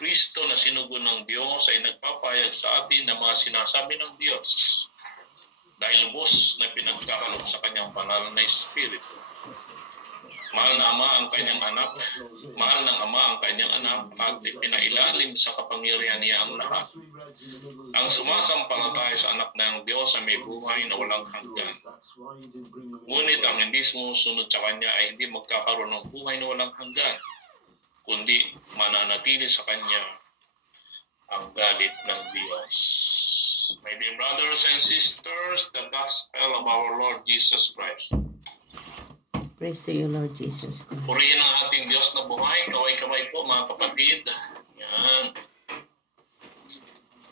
Kristo na sinugo ng Diyos ay nagpapayag sa atin ng mga sinasabi ng Diyos dahil lubos na pinagkakaloob sa kanyang banal na Espiritu. Mahal na Ama ang kanyang anak, mahal ng Ama ang kanyang anak at ipinailalim sa kapangyarihan niya ang lahat. Ang sumasampalataya sa anak ng Diyos ay may buhay na walang hanggan. Ngunit ang hindi sumusunod sa kanya ay hindi magkakaroon ng buhay na walang hanggan, kundi mananatili sa kanya ang galit ng Diyos. My dear brothers and sisters, the gospel of our Lord Jesus Christ. Praise to you, Lord Jesus Christ. Purihin ang ating Diyos na buhay. Kaway-kaway po mga kapatid. Yan.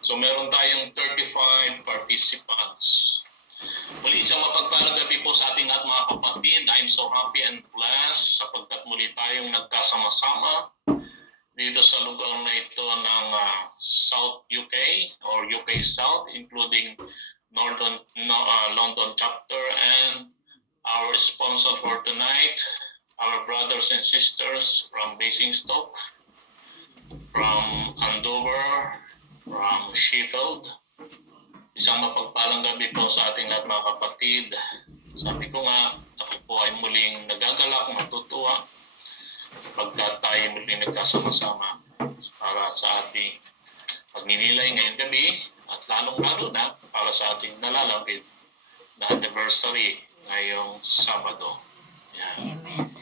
So meron tayong 35 participants. Muli isang mapagpalang gabi po sa ating at mga kapatid. I'm so happy and blessed sapagkat muli tayong nagkasama-sama dito sa lugar na ito ng South UK or UK South, including London chapter, and our sponsor for tonight, our brothers and sisters from Basingstoke, from Andover, from Sheffield. Isang mapagpalang gabi po sa ating lahat mga kapatid. Sabi ko nga, ako po ay muling nagagalak, matutuwa pagka tayo muling nagkasama-sama para sa ating pagninilay ngayong gabi at lalong-lalo na para sa ating nalalapit na anniversary ngayong Sabado. Yan. Amen.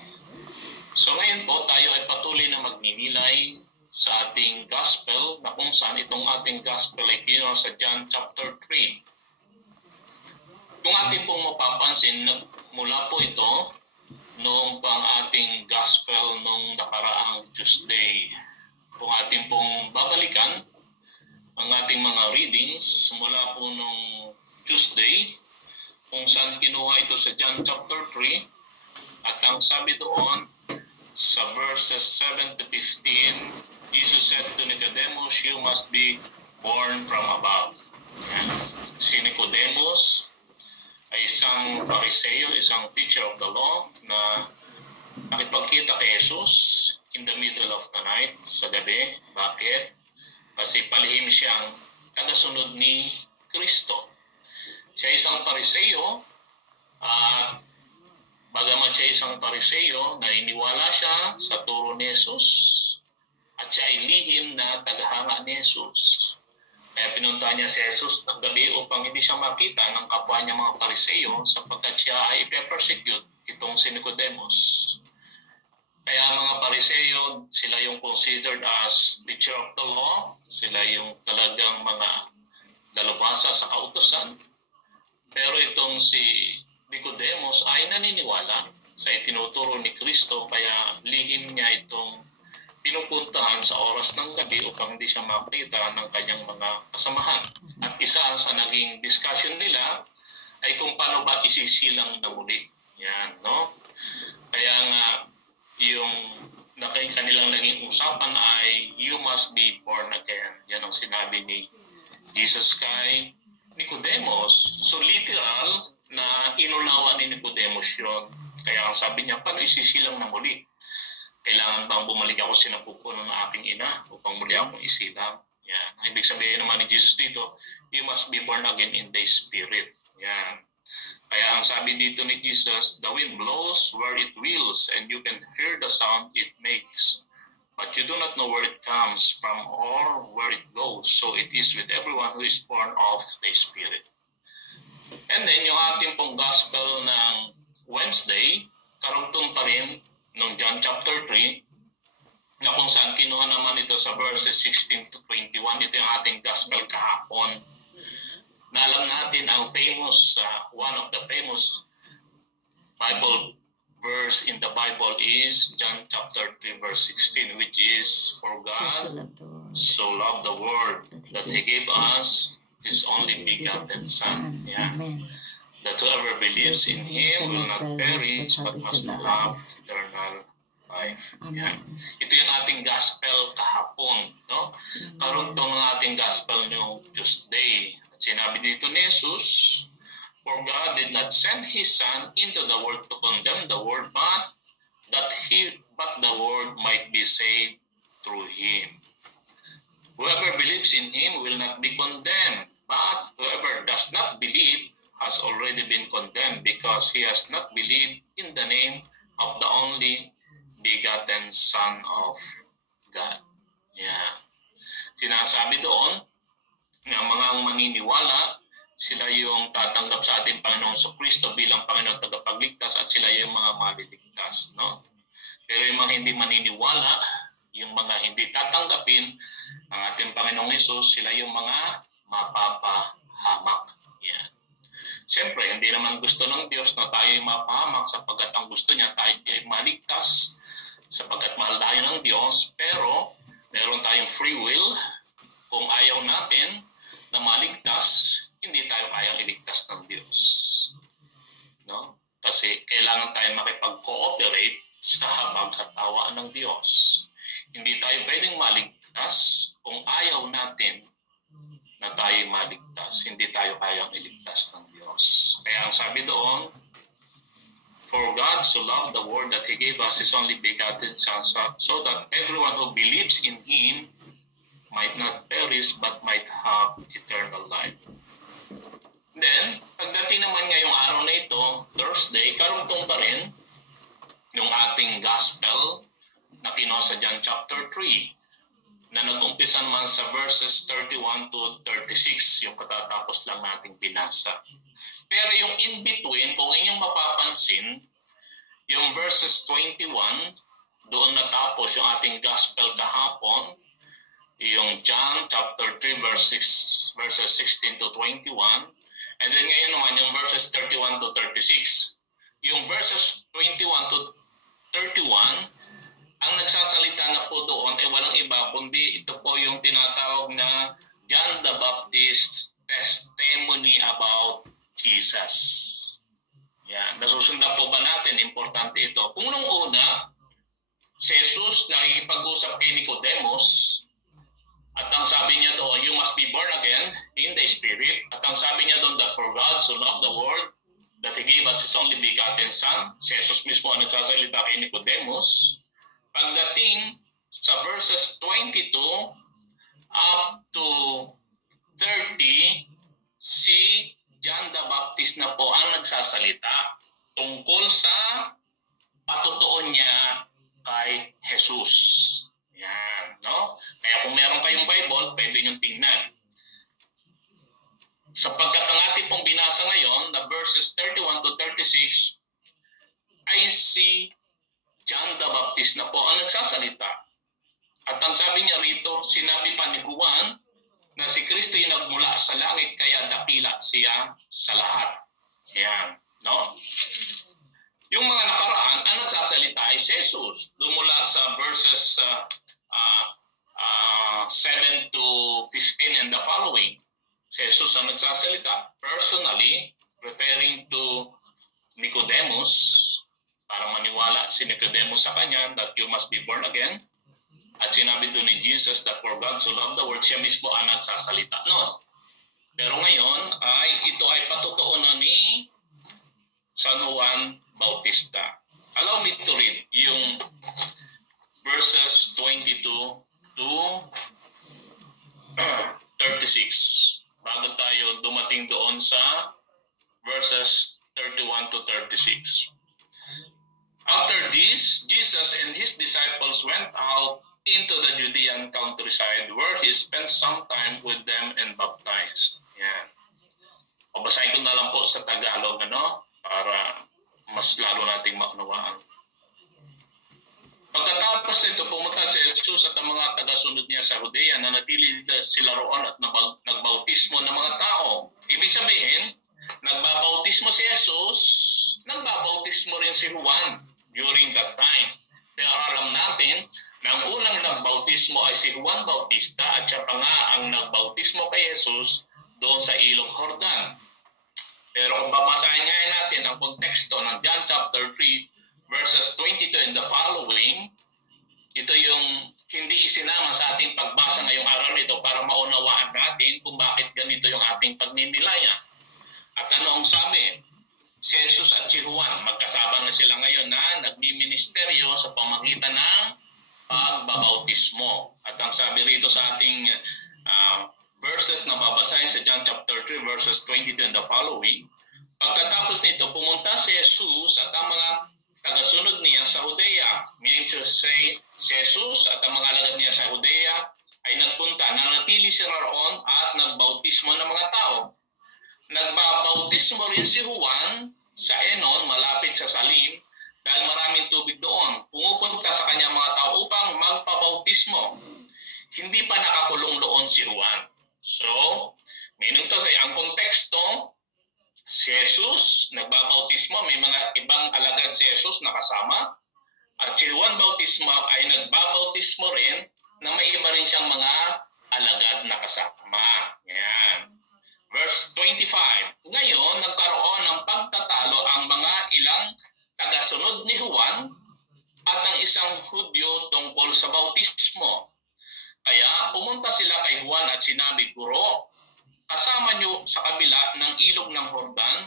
So ngayon po tayo ay patuloy na magninilay sa ating gospel na kung saan itong ating gospel ay kinuha sa John chapter 3. Kung ating pong mapapansin, mula po ito noong pang ating gospel noong nakaraang Tuesday. Kung ating pong babalikan ang ating mga readings mula po noong Tuesday, kung saan kinuha ito sa John chapter 3, at ang sabi doon sa verses 7 to 15, Jesus said to Nicodemus, "You must be born from above." Si Nicodemus ay isang Fariseo, isang teacher of the law na nakipagkita kay Jesus in the middle of the night, sa gabi. Bakit? Kasi palihim siyang tagasunod ni Kristo. Siya isang Fariseo at bagamat siya isang Fariseo, naniniwala siya sa turo ni Jesus at siya ay lihim na tagahanga ni Jesus. Kaya pinunta niya si Jesus ng gabi upang hindi siya makita ng kapwa niya mga Fariseo sapagkat siya ay ipe-persecute itong si Nicodemus. Kaya mga Fariseo, sila yung considered as teacher of the law. Sila yung talagang mga dalubhasa sa kautusan. Pero itong si Nicodemus ay naniniwala sa itinuturo ni Kristo, kaya lihim niya itong pinupuntahan sa oras ng gabi upang hindi siya makita ng kanyang mga kasamahan. At isa sa naging discussion nila ay kung paano ba isisilang na muli. Yan, no? Kaya nga, yung kanilang naging usapan ay, "You must be born again." Yan ang sinabi ni Jesus kay Nicodemus. So literal na inunawa ni Nicodemus yun. Kaya ang sabi niya, paano isisilang na muli? Kailangan bang bumalik ako sa sinapupunan ng aking ina upang muli akong isilang? Yan. Ang ibig sabihin naman ni Jesus dito, you must be born again in the Spirit. Yan. Kaya ang sabi dito ni Jesus, the wind blows where it wills and you can hear the sound it makes. But you do not know where it comes from or where it goes. So it is with everyone who is born of the Spirit. And then yung ating pong gospel ng Wednesday, karugtong pa rin noong John chapter 3, na kung saan kinuha naman ito sa verses 16 to 21, ito yung ating gospel kahapon. Na alam natin ang famous, one of the famous Bible verse in the Bible is John chapter 3 verse 16, which is, "For God so loved the world that He gave us His only begotten Son." Yeah. That whoever believes in Him will not perish but must have eternal life. Yeah. Ito yung ating gospel kahapon, no? Karugtong ng ating gospel noong Tuesday. At sinabi dito ni Jesus, "For God did not send His Son into the world to condemn the world, but the world might be saved through Him." believes in him will not be condemned, but whoever does not believe has already been condemned because he has not believed in the name of the only begotten Son of God. Yeah. Sinasabi doon na mga maniniwala, sila yung tatanggap sa ating Panginoong Kristo bilang Panginoong tagapagligtas at sila yung mga maliligtas. No? Pero yung mga hindi maniniwala, yung mga hindi tatanggapin ng ating Panginoong Hesus, sila yung mga mapapahamak. Yeah. Siyempre, hindi naman gusto ng Diyos na tayo ay mapahamak sapagkat ang gusto niya tayo ay maligtas sapagkat mahal tayo ng Diyos, pero meron tayong free will. Kung ayaw natin na maligtas, hindi tayo kayang iligtas ng Diyos. No? Kasi kailangan tayo makipag-cooperate sa habag-hatawan ng Diyos. Hindi tayo pwedeng maligtas kung ayaw natin na tayo maligtas. Hindi tayo kayang iligtas ng Diyos. Kaya ang sabi doon, for God so loved the world that He gave us His only begotten Son, so that everyone who believes in Him might not perish but might have eternal life. Then, pagdating naman ngayong araw na ito, Thursday, karugtong pa rin yung ating gospel na kinuha sa John chapter 3 na nag-umpisa man sa verses 31 to 36, yung katatapos lang nating binasa. Pero yung in-between, kung inyong mapapansin, yung verses 21, doon natapos yung ating gospel kahapon, yung John chapter 3 verses 16 to 21, and then ngayon naman yung verses 31 to 36. Yung verses 21 to 31, ang nagsasalita na po doon ay walang iba kundi ito po yung tinatawag na John the Baptist testimony about Jesus. Yan. Nasusundan po ba natin? Importante ito. Kung nung una, si Jesus nakikipag-usap kay Nicodemus, at ang sabi niya doon, you must be born again in the Spirit. At ang sabi niya doon, that for God so loved the world, that He gave us His only begotten Son. Si Jesus mismo ang nagsasalita kay Nicodemus. Pagdating sa verses 22 up to 30, si John the Baptist na po ang nagsasalita tungkol sa patutuon niya kay Jesus. Yan, no? Kaya kung meron kayong Bible, pwede nyo tingnan. Sapagkat ang ating pong binasa ngayon, na verses 31 to 36, ay si John the Baptist na po ang nagsasalita. At ang sabi niya rito, sinabi pa ni Juan na si Kristo ay nagmula sa langit, kaya dakila siya sa lahat. Yan, no? Yung mga nakaraan, ang nagsasalita ay si Jesus. Dumula sa verses 7 to 15 and the following. Si Jesus ang nagsasalita personally, referring to Nicodemus, para maniwala si Nicodemus sa kanya that you must be born again. At sinabi doon ni Jesus that for God so loved the world, siya mismo ang nagsasalita noon. Pero ngayon, ito ay patutuon na ni San Juan Bautista. Allow me to read yung verses 22 to 36. Bago tayo dumating doon sa verses 31 to 36. After this, Jesus and His disciples went out into the Judean countryside where He spent some time with them and baptized. Yan. Pabasahin ko na lang po sa Tagalog, para mas lalo nating maunawaan. Pagkatapos nito, pumunta si Jesus at ang mga tagasunod niya sa Judea na natili sila roon at nagbautismo ng mga tao. Ibig sabihin, nagbabautismo si Jesus, nagbabautismo rin si Juan during that time. Pero alam natin na ang unang nagbautismo ay si Juan Bautista at siya pa nga ang nagbautismo kay Jesus doon sa Ilog Jordan. Pero kung babasahin ngayon natin ang konteksto ng John chapter 3 verses 22 and the following, ito yung hindi isinama sa ating pagbasa ngayong araw nito para maunawaan natin kung bakit ganito yung ating pagninilayan. At ano ang sabi? Si Jesus at si Juan, magkasama na sila ngayon na nagmiministeryo sa pamagitan ng pagbabautismo. At ang sabi rito sa ating verses na babasahin sa John chapter 3 verses 22 and the following. Pagkatapos nito, pumunta si Jesus at ang mga tagasunod niya sa Judea. Meaning to say, si Jesus at ang mga alagad niya sa Judea ay nagpunta, nanatili sila roon at nagbautismo ng mga tao. Nagbabautismo rin si Juan sa Enon, malapit sa Salim, dahil maraming tubig doon. Pumupunta sa kanyang mga tao upang magpabautismo. Hindi pa nakakulong doon si Juan. So, meaning to say, ang konteksto, si Jesus nagbabautismo, may mga ibang alagad si Jesus na kasama, at si Juan Bautismo ay nagbabautismo rin na may iba rin siyang mga alagad na kasama. Yan. Verse 25. Ngayon, nagkaroon ng pagtatalo ang mga ilang tagasunod ni Juan at ang isang Hudyo tungkol sa bautismo. Kaya pumunta sila kay Juan at sinabi, Guro, kasama nyo sa kabila ng ilog ng Jordan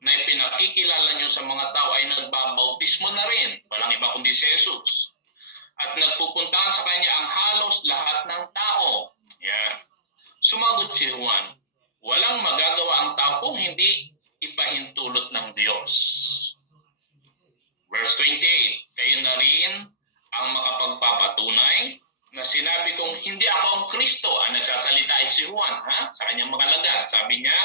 na ipinakikilala nyo sa mga tao ay nagbabautismo na rin. Walang iba kundi si Jesus. At nagpupuntahan sa kanya ang halos lahat ng tao. Yan. Sumagot si Juan, walang magagawa ang tao kung hindi ipahintulot ng Diyos. Verse 28, kayo na rin ang makapagpapatunay na sinabi kong hindi ako ang Kristo. Ang nagsasalita ay si Juan, sa kanyang mga alagad. Sabi niya,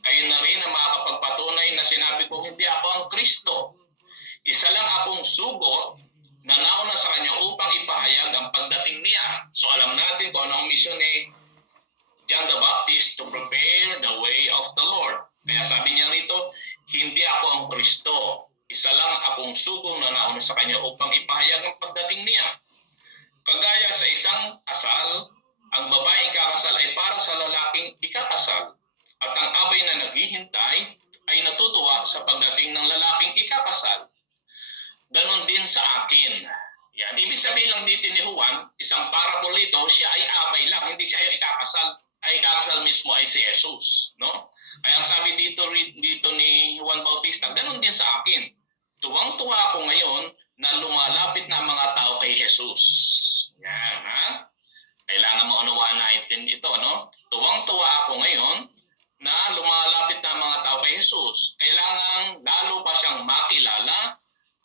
kayo na rin ang makapagpatunay na sinabi kong hindi ako ang Kristo. Isa lang akong sugo na nauna sa kanya upang ipahayag ang pagdating niya. So alam natin kung anong mission ni John the Baptist to prepare the way of the Lord. Kaya sabi niya rito, hindi ako ang Kristo. Isa lang akong sugong na nauna sa kanya upang ipahayag ang pagdating niya. Kagaya sa isang kasal, ang babae ikakasal ay para sa lalaking ikakasal. At ang abay na naghihintay ay natutuwa sa pagdating ng lalaking ikakasal. Ganon din sa akin. Yan. Ibig sabihin lang dito ni Juan, isang parable ito, siya ay abay lang, hindi siya yung ikakasal. Ay ikakasal mismo ay si Jesus. No? Kaya ang sabi dito ni Juan Bautista, ganon din sa akin. Tuwang-tuwa ako ngayon na lumalapit na mga tao kay Jesus. Yan, Kailangan maunawaan natin ito, no? Tuwang-tuwa ako ngayon na lumalapit na mga tao kay Jesus. Kailangan lalo pa siyang makilala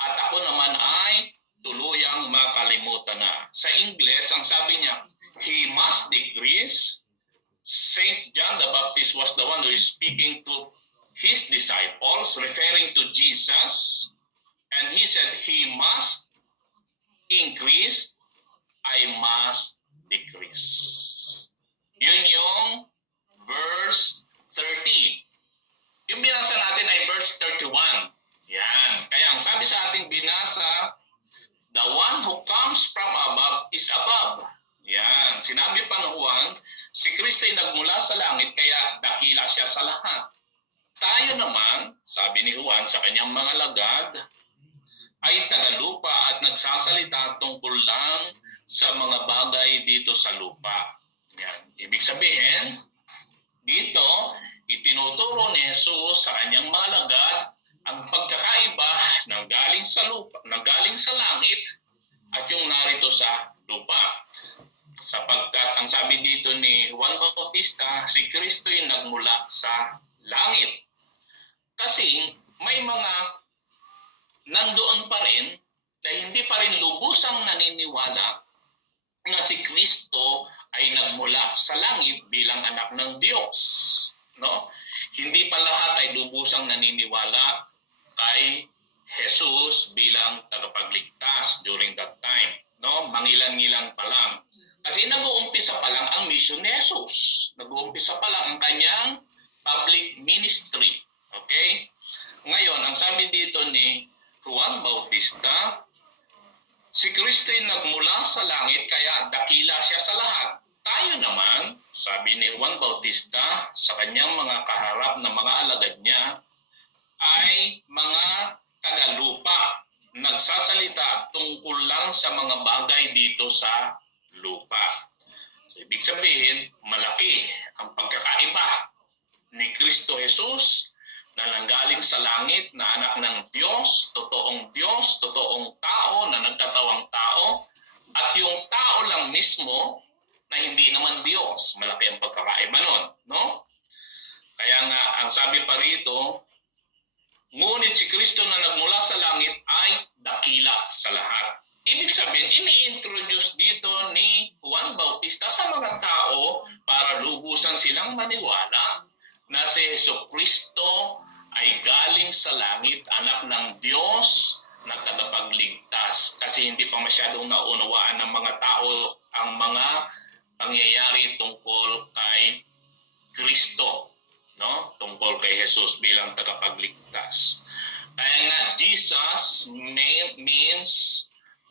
at ako naman ay tuluyang makalimutan na. Sa Ingles, ang sabi niya, he must decrease. Saint John the Baptist was the one who is speaking to his disciples, referring to Jesus. And he said, he must increase, I must decrease. Yun yung verse 30. Yung binasa natin ay verse 31. Yan. Kaya ang sabi sa ating binasa, the one who comes from above is above. Yan. Sinabi pa ng Juan, si Kristo ay nagmula sa langit, kaya dakila siya sa lahat. Tayo naman, sabi ni Juan sa kanyang mga lagad, ay tagalupa at nagsasalita tungkol lang sa mga bagay dito sa lupa. Yan. Ibig sabihin, dito, itinuturo ni Jesus sa kanyang mga lagad ang pagkakaiba ng galing sa lupa, ng galing sa langit at yung narito sa lupa. Sapagkat ang sabi dito ni Juan Bautista, si Kristo ay nagmula sa langit. Kasi may mga nandoon pa rin na hindi pa rin lubusang naniniwala na si Kristo ay nagmula sa langit bilang anak ng Diyos. No? Hindi pa lahat ay lubusang naniniwala kay Jesus bilang tagapagligtas during that time. No? Mangilan-ngilan pa lang. Kasi nag-uumpisa pa lang ang mission ni Jesus. Nag-uumpisa pa lang ang kanyang public ministry. Okay? Ngayon, ang sabi dito ni Juan Bautista, si Kristo ay nagmula sa langit kaya dakila siya sa lahat. Tayo naman, sabi ni Juan Bautista sa kanyang mga kaharap na mga alagad niya, ay mga tagalupa, nagsasalita tungkol lang sa mga bagay dito sa lupa. So, ibig sabihin, malaki ang pagkakaiba ni Kristo Jesus na nanggaling sa langit na anak ng Diyos, totoong tao na nagkatawang tao, at yung tao lang mismo na hindi naman Diyos. Malaki ang pagkakaiba nun, no? Kaya nga, ang sabi pa rito, ngunit si Kristo na nagmula sa langit ay dakila sa lahat. Ibig sabihin, ini-introduce dito ni Juan Bautista sa mga tao para lubusan silang maniwala na si Jesucristo ay galing sa langit, anak ng Diyos na tagapagligtas. Kasi hindi pa masyadong naunawaan ng mga tao ang mga pangyayari tungkol kay Kristo, no? Tungkol kay Jesus bilang tagapagligtas. Kaya nga, Jesus means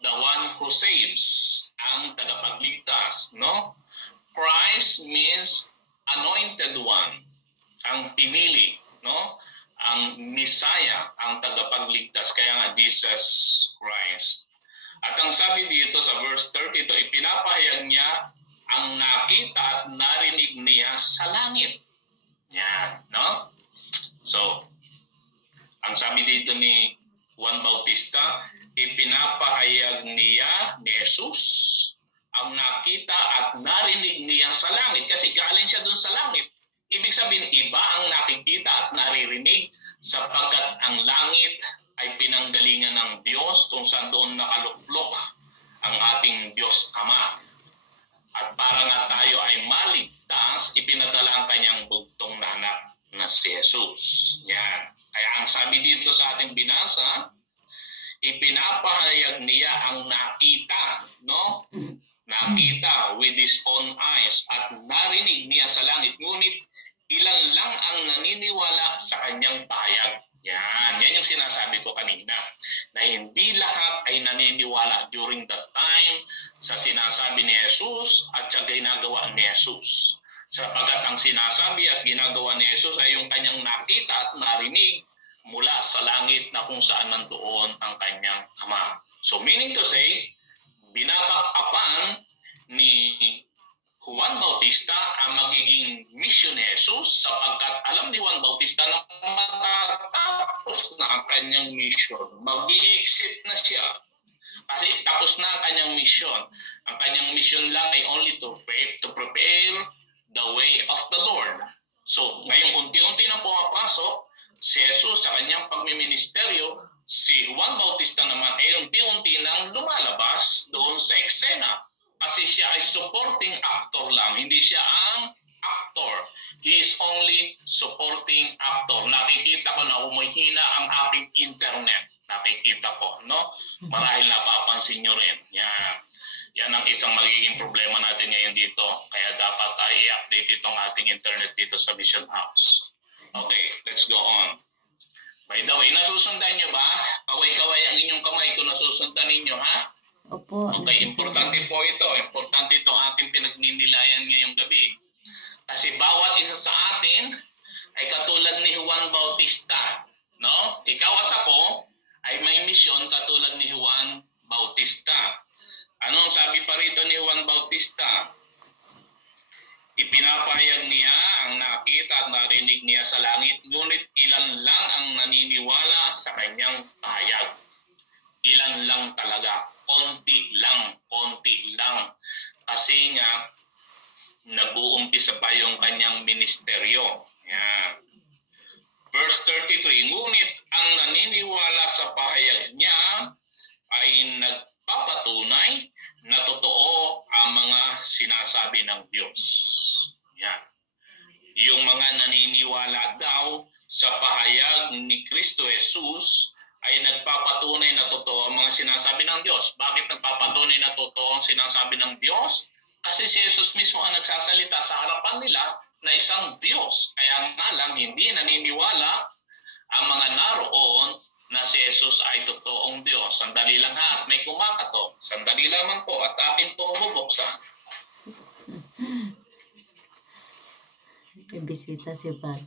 the one who saves, ang tagapagligtas, no? Christ means anointed one, ang pinili, no? Ang Messiah, ang tagapagligtas. Kaya nga, Jesus Christ. At ang sabi dito sa verse 32, ipinapahayag niya ang nakita at narinig niya sa langit. Yan, no? So, ang sabi dito ni Juan Bautista, ipinapahayag niya ni Jesus ang nakita at narinig niya sa langit. Kasi galing siya dun sa langit. Ibig sabihin, iba ang nakikita at naririnig sapagkat ang langit ay pinanggalingan ng Diyos kung saan doon nakaluklok ang ating Diyos Ama. At para nga tayo ay maligtas, ipinadala ang kanyang bugtong na anak na si Jesus. Yan. Kaya ang sabi dito sa ating binasa, ipinapahayag niya ang nakita, no? Nakita with his own eyes at narinig niya sa langit. Ngunit ilan lang ang naniniwala sa kanyang pahayag. Yan yung sinasabi ko kanina. Na hindi lahat ay naniniwala during that time sa sinasabi ni Jesus at sa ginagawa ni Jesus. Sapagat ang sinasabi at ginagawa ni Jesus ay yung kanyang nakita at narinig mula sa langit na kung saan nandoon ang kanyang Ama. So meaning to say, binabakapan ni Juan Bautista ang magiging mission ni Jesus sapagkat alam ni Juan Bautista na matatapos na ang kanyang mission. Mag-i-exit na siya. Kasi tapos na ang kanyang mission. Ang kanyang mission lang ay only to prepare the way of the Lord. So, ngayong unti-unti na pumapasok si Jesus sa kanyang pagmiministeryo, si Juan Bautista naman ay unti-unti nang lumalabas doon sa eksena. Kasi siya ay supporting actor lang, hindi siya ang actor. He is only supporting actor. Nakikita ko na humihina ang aking internet. Nakikita ko, no? Marahil napapansin nyo rin. Yan ang isang magiging problema natin ngayon dito. Kaya dapat i-update itong ating internet dito sa Vision House. Okay, let's go on. By the way, nasusundan nyo ba? Kaway-kaway ang inyong kamay kung nasusundan ninyo, ha? Opo. Okay, importante po ito. Importante itong ating pinagninilayan ngayong gabi. Kasi bawat isa sa atin ay katulad ni Juan Bautista. No? Ikaw at ako ay may misyon katulad ni Juan Bautista. Ano ang sabi pa rito ni Juan Bautista? Ipinapahayag niya ang nakita at narinig niya sa langit, ngunit ilan lang ang naniniwala sa kanyang pahayag. Ilan lang talaga. Konti lang. Kasi nga, nag-uumpisa pa yung kanyang ministeryo. Yan. Verse 33, ngunit ang naniniwala sa pahayag niya ay nagpapatunay na totoo ang mga sinasabi ng Diyos. Yan. Yung mga naniniwala daw sa pahayag ni Kristo Jesus ay nagpapatunay na totoo ang mga sinasabi ng Diyos. Bakit nagpapatunay na totoo ang sinasabi ng Diyos? Kasi si Jesus mismo ang nagsasalita sa harapan nila na isang Diyos. Kaya nga lang hindi naniniwala ang mga naroon na si Jesus ay totoong Diyos. Sandali lang ha, at may kumakatok. Sandali lamang po at akin pong bubuksan. May bisita si brother.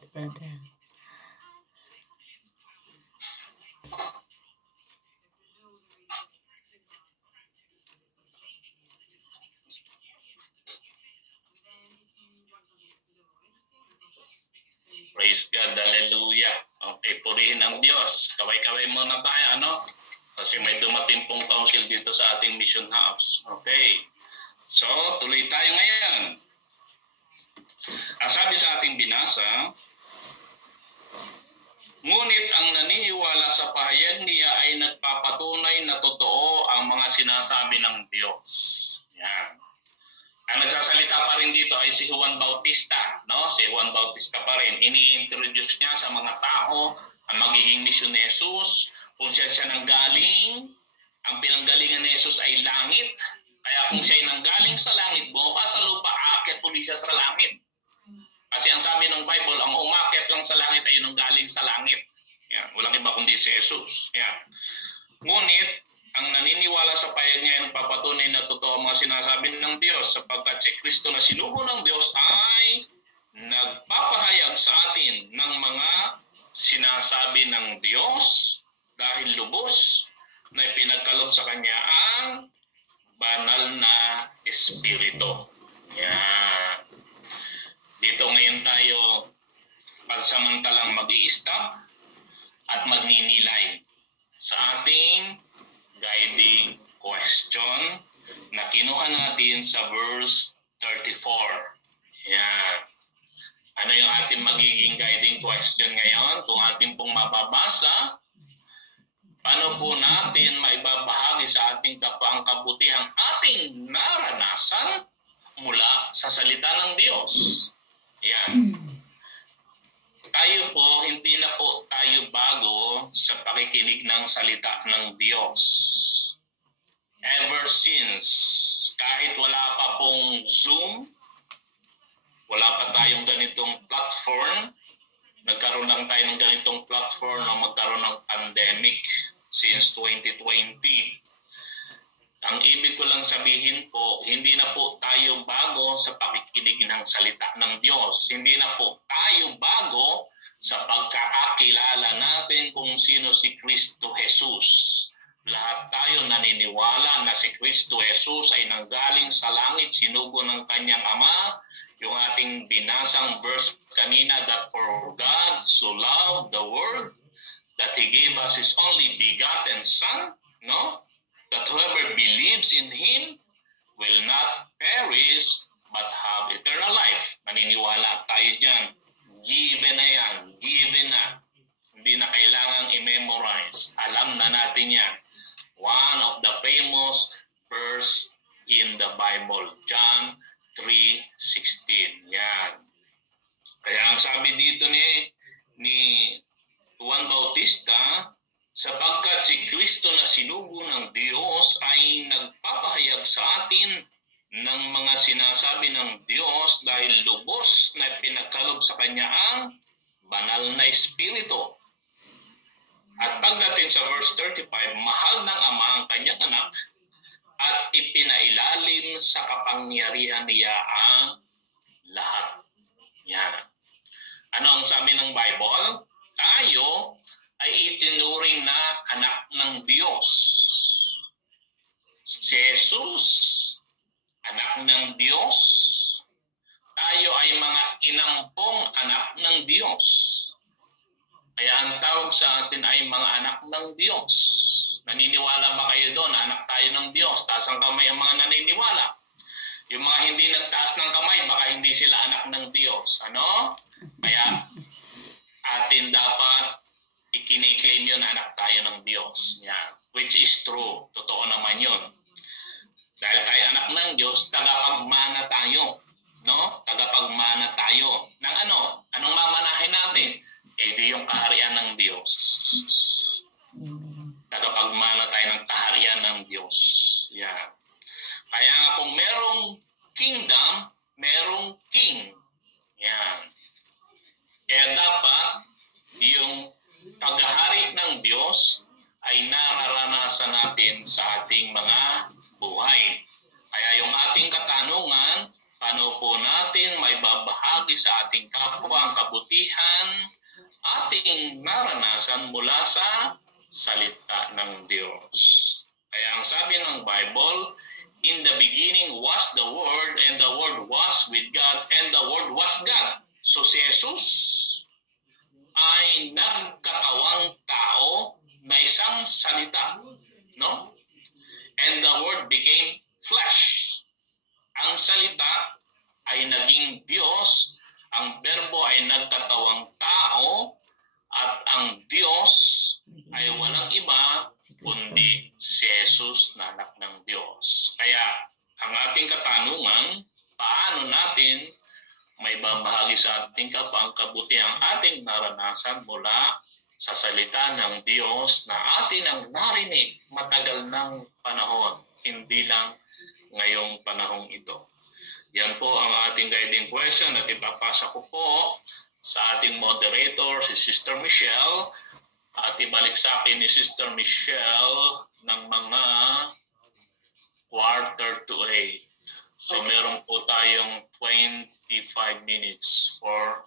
Praise God, hallelujah. Okay, purihin ang Diyos. Kaway-kaway muna tayo, ano? Kasi may dumating pong council dito sa ating mission house. Okay. So, tuloy tayo ngayon. Ang sabi sa ating binasa, ngunit ang naniniwala sa pahayag niya ay nagpapatunay na totoo ang mga sinasabi ng Diyos. Yan. Ang nagsasalita pa rin dito ay si Juan Bautista, no? Si Juan Bautista pa rin. Ini-introduce niya sa mga tao ang magiging misyon ni Jesus, kung siya nanggaling, ang pinanggalingan ni Jesus ay langit. Kaya kung siya ay nanggaling sa langit, bumaba sa lupa, aakyat uli siya sa langit. Kasi ang sabi ng Bible, ang umakyat lang sa langit ay nanggaling sa langit. Yan. Walang iba kundi si Jesus. Yan. Ngunit, ang naniniwala sa pahayag niya ay nagpapatunay na totoo ang mga sinasabi ng Diyos, sapagkat si Kristo na sinugo ng Diyos ay nagpapahayag sa atin ng mga sinasabi ng Diyos dahil lubos na ipinagkaloob sa Kanya ang banal na Espiritu. Yan. Dito ngayon tayo pansamantalang mag-i-stop at magninilay sa ating guiding question na kinuha natin sa verse 34. Yan. Ano yung ating magiging guiding question ngayon? Kung ating pong mababasa, paano po natin maibabahagi sa ating kapwa ang kabutihang ating naranasan mula sa salita ng Diyos? Yan. Tayo po, hindi na po tayo bago sa pakikinig ng salita ng Diyos. Ever since, kahit wala pa pong Zoom, wala pa tayong ganitong platform, nagkaroon lang tayo ng ganitong platform na magkaroon ng pandemic since 2020. Ang ibig ko lang sabihin po, hindi na po tayo bago sa pakikinig ng salita ng Diyos. Hindi na po tayo bago sa pagkakakilala natin kung sino si Kristo Jesus. Lahat tayo naniniwala na si Kristo Jesus ay nanggaling sa langit, sinugo ng kanyang Ama. Yung ating binasang verse kanina, that for God so loved the world that He gave us His only begotten Son, no? That whoever believes in Him will not perish but have eternal life. Naniniwala tayo dyan. Given na yan. Given na. Hindi na kailangang i-memorize. Alam na natin yan. One of the famous verse in the Bible. John 3:16. Yan. Kaya ang sabi dito ni Juan Bautista, sapagkat si Kristo na sinugo ng Diyos ay nagpapahayag sa atin ng mga sinasabi ng Diyos dahil lubos na pinagkaloob sa Kanya ang banal na Espiritu. At pagdating sa verse 35, mahal ng Ama ang Kanyang anak at ipinailalim sa kapangyarihan niya ang lahat. Yan. Ano ang sabi ng Bible? Tayo ay itinuring na anak ng Diyos. Si Jesus, anak ng Diyos. Tayo ay mga inampong anak ng Diyos. Kaya ang tawag sa atin ay mga anak ng Diyos. Naniniwala ba kayo doon na anak tayo ng Diyos? Taas ang kamay ang mga naniniwala. Yung mga hindi nagtaas ng kamay, baka hindi sila anak ng Diyos. Ano? Kaya atin dapat ikiniklaim yun, anak tayo ng Diyos. Yeah. Which is true. Totoo naman yun. Dahil tayo anak ng Diyos, tagapagmana tayo. No? Tagapagmana tayo. Ng ano? Anong mamanahin natin? Eh di yung kaharian ng Diyos. Tagapagmana tayo ng kaharian ng Diyos. Yeah. Kaya nga kung merong kingdom, merong king. Yan. Kaya dapat yung paghahari ng Diyos ay nararanasan natin sa ating mga buhay. Kaya yung ating katanungan, paano po natin may babahagi sa ating kapwa ang kabutihan, ating naranasan mula sa salita ng Diyos. Kaya ang sabi ng Bible, in the beginning was the Word, and the Word was with God, and the Word was God. So si Jesus ay nagkatawang tao na isang salita, no? And the Word became flesh. Ang salita ay naging Diyos ang berbo ay nagkatawang tao at ang Diyos ay walang iba kundi si Jesus na anak ng Diyos. Kaya ang ating katanungan, paano natin may babahagi sa ating kapang kabutihang ating naranasan mula sa salita ng Diyos na atin ang narinig matagal ng panahon, hindi lang ngayong panahong ito. Yan po ang ating guiding question at ipapasa ko po sa ating moderator, si Sister Michelle, at ibalik sa akin ni Sister Michelle ng mga 7:45. So meron po tayong 25 minutes for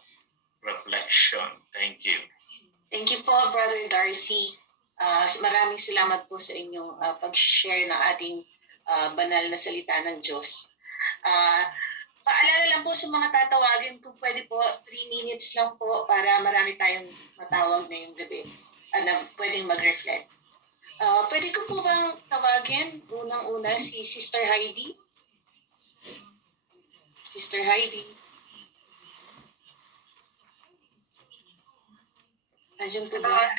reflection. Thank you. Thank you po, Brother Darcy. Maraming salamat po sa inyong pag-share ng ating banal na salita ng Diyos. Paalala lang po sa mga tatawagin, kung pwede po, 3 minutes lang po para marami tayong matawag ngayong gabi na pwedeng mag-reflect. Pwede ko po bang tawagin unang-una si Sister Heidi? Sister Heidi. Nandiyan po ba?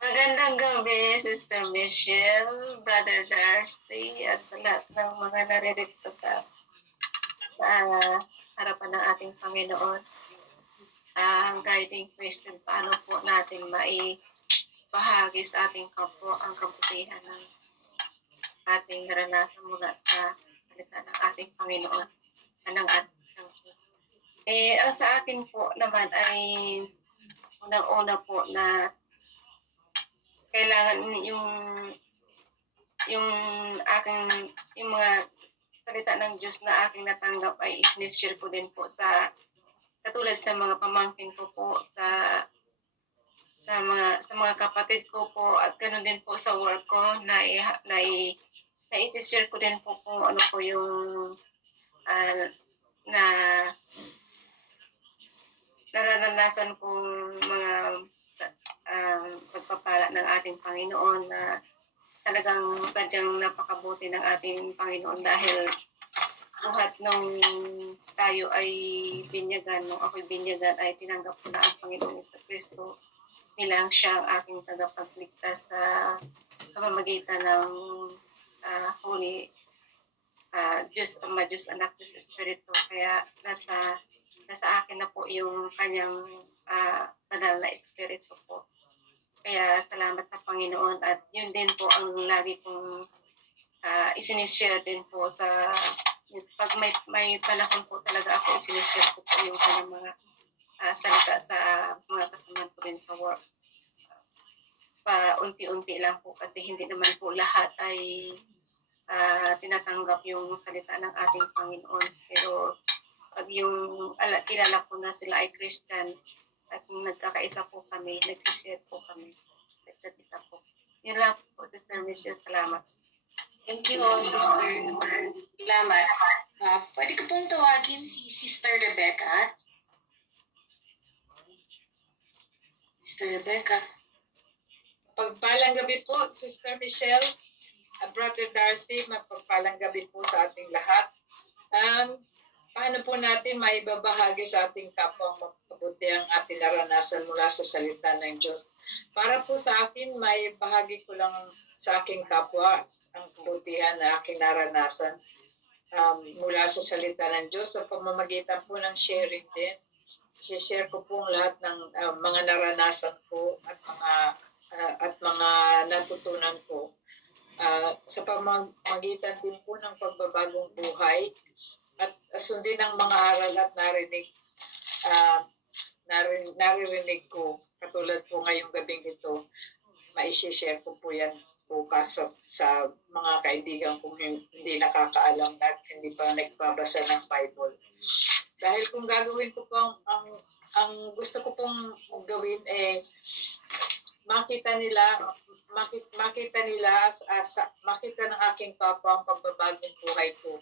Magandang gabi, Sister Michelle, Brother Darcy, at sa lahat ng mga naririto sa harapan ng ating Panginoon. Ang guiding question, paano po natin maibahagi sa ating kapwa ang kabutihan ng ating naranasan mula sa salita ng ating Panginoon, ng ating Diyos. Ang sa akin po naman ay unang-una po na kailangan yung mga salita ng Diyos na aking natanggap ay isinishare ko din po sa katulad sa mga pamangkin ko po, sa mga kapatid ko po, at ganoon din po sa work ko na i-share ko din po kung ano po yung na nararanasan kong mga pagpapala ng ating Panginoon, na talagang sadyang napakabuti ng ating Panginoon dahil buhat nung tayo ay binyagan, nung ako'y binyagan, ay tinanggap ko na ang Panginoon sa Kristo bilang siyang aking tagapagligtas sa pamamagitan ng Holy Diyos Ama, Diyos Anak, Diyos Espiritu. Kaya nasa akin na po yung kanyang banal na Espiritu po. Kaya salamat sa Panginoon, at yun din po ang lagi kong isinishare din po sa pag may panahon po talaga ako, isinishare ko po yung kanyang mga salita sa mga kasamahan ko rin sa work. Unti-unti lang po kasi hindi naman po lahat ay tinatanggap yung salita ng ating Panginoon. Pero pag yung kilala ko na sila ay Christian at nagkakaisa po kami, nagsishare po kami. Nagkakita po. Yun lang po, Sister Michelle. Salamat. Thank you, Sister. Salamat. Pwede ko pong tawagin si Sister Rebecca. Sister Rebecca. Pagpalang gabi po, Sister Michelle, Brother Darcy, mapagpalang gabi po sa ating lahat. Paano po natin maibabahagi sa ating kapwa mabuti ang ating naranasan mula sa salita ng Diyos? Para po sa akin, may bahagi ko lang sa aking kapwa ang kabutihan na aking naranasan mula sa salita ng Diyos sa pamamagitan po ng sharing din. I-share ko po lahat ng mga naranasan ko at mga natutunan ko sa pamamagitan din po ng pagbabagong buhay at sundin ang mga aral at naririnig ko. Katulad po ngayong gabing ito, ma-share ko po yan bukas sa mga kaibigan kong hindi nakakaalam at hindi pa nagbabasa ng Bible. Dahil kung gagawin ko po ang gusto ko pong gawin makita ng aking kapwa ang pagbabagong buhay ko.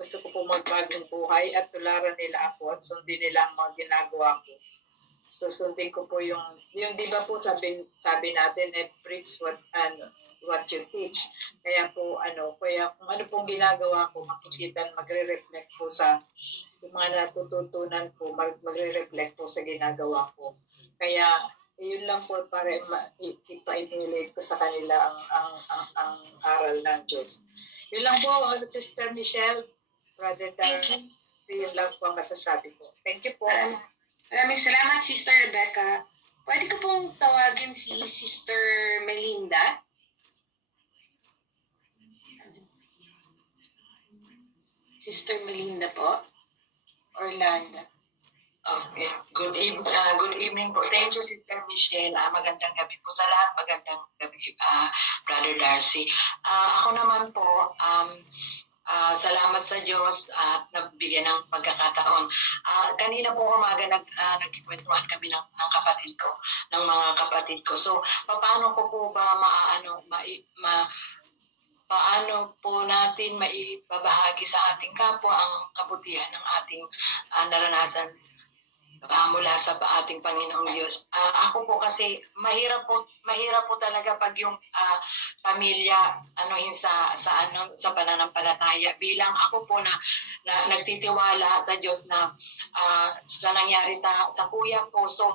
Gusto ko po magbagong buhay at tularan nila ako at sundin nila ang mga ginagawa ko. So sundin ko po yung di ba po sabi natin preach what what you teach. Kaya po kaya kung ano pong ginagawa ko, makikita magre-reflect po sa yung mga natututunan ko, magre-reflect po sa ginagawa ko. Kaya yun lang po para ipa-emulate ko sa kanila ang aral ng Diyos. Yun lang po, Sister Michelle, Brother Dan, yun lang po ang masasabi ko. Thank you po. Maraming salamat, Sister Rebecca. Pwede ko pong tawagin si Sister Melinda. Sister Melinda po. Orlando. Okay. Good evening po. Thank you, Sister Michelle. Magandang gabi po sa lahat. Magandang gabi, Brother Darcy. Ako naman po, salamat sa Diyos at nabigyan ng pagkakataon. Kanina po umaga nagkikwentuhan kami ng kapatid ko, ng mga kapatid ko. So, paano ko po ba paano po natin maibabahagi sa ating kapwa ang kabutihan ng ating naranasan mula sa ating Panginoong Diyos. Ako po kasi mahirap po talaga pag yung pamilya sa pananampalataya, bilang ako po na nagtitiwala sa Diyos na sa nangyari sa kuya ko. So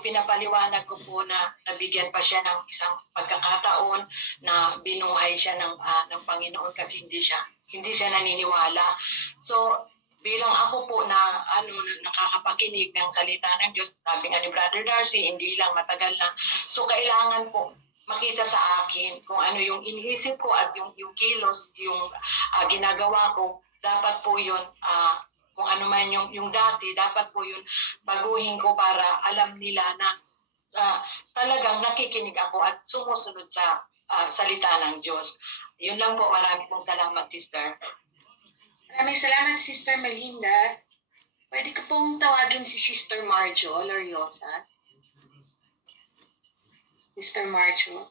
ipinapaliwanag ko po na nabigyan pa siya ng isang pagkakataon na binuhay siya ng Panginoon kasi hindi siya naniniwala. So bilang ako po na nakakapakinig ng salita ng Diyos, sabi nga ni Brother Darcy, hindi lang, matagal na. So kailangan po makita sa akin kung ano yung iniisip ko at yung kilos, yung ginagawa ko, dapat po yun, kung ano man yung dati, dapat po yun baguhin ko para alam nila na talagang nakikinig ako at sumusunod sa salita ng Diyos. Yun lang po, marami pong salamat, Sister. Maraming salamat, Sister Melinda. Pwede ko pong tawagin si Sister Marjo Loriosa. Sister Marjo.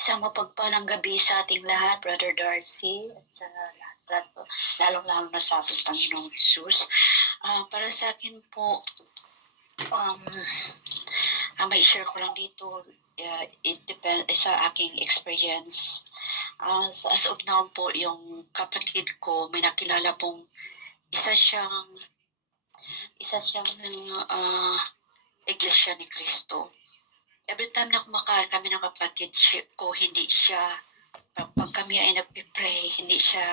Isang mapagpalang gabi sa ating lahat, Brother Darcy, at sa lahat, lalong-lalo na sa ating Panginoong Jesus. Para sa akin po, may share ko lang dito, it depends sa aking experience. As of now po, yung kapatid ko, may nakilala pong isa siyang Iglesia ni Cristo. Every time na kumakain kami ng kapatid ko, hindi siya, pag kami ay nagpipray, hindi siya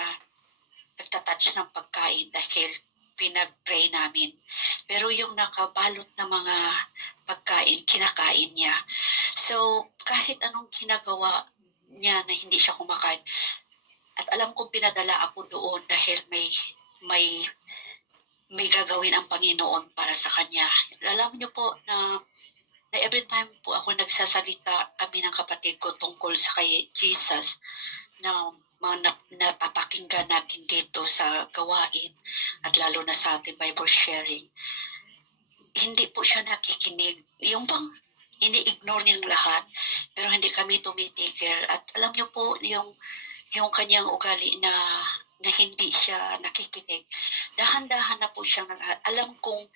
nagtatouch ng pagkain dahil pinag-pray namin. Pero yung nakabalot na mga pagkain, kinakain niya. So, kahit anong ginagawa niya na hindi siya kumakain. At alam kong pinadala ako doon dahil may gagawin ang Panginoon para sa kanya. Alam niyo po na every time po ako nagsasalita kami ng kapatid ko tungkol sa kay Jesus na napapakinggan natin dito sa gawain at lalo na sa ating Bible sharing, hindi po siya nakikinig. Yung bang ini-ignore niyang lahat, pero hindi kami tumitigil. At alam niyo po, yung kanyang ugali na hindi siya nakikinig, dahan-dahan na po siya. Alam kong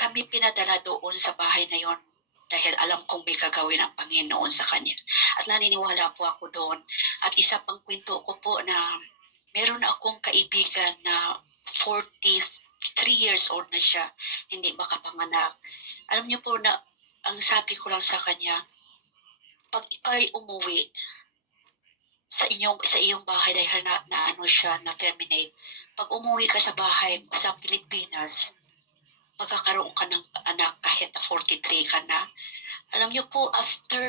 kami pinadala doon sa bahay na yon dahil alam kong may gagawin ang Panginoon sa kanya. At naniniwala po ako doon. At isa pang kwento ko po na meron akong kaibigan na 43 years old na siya, hindi makapanganak. Alam niyo po na ang sabi ko lang sa kanya, pag ikaw'y umuwi sa iyong bahay dahil na terminate, pag umuwi ka sa bahay sa Pilipinas, magkakaroon ka ng anak kahit na 43 ka na. Alam niyo po, after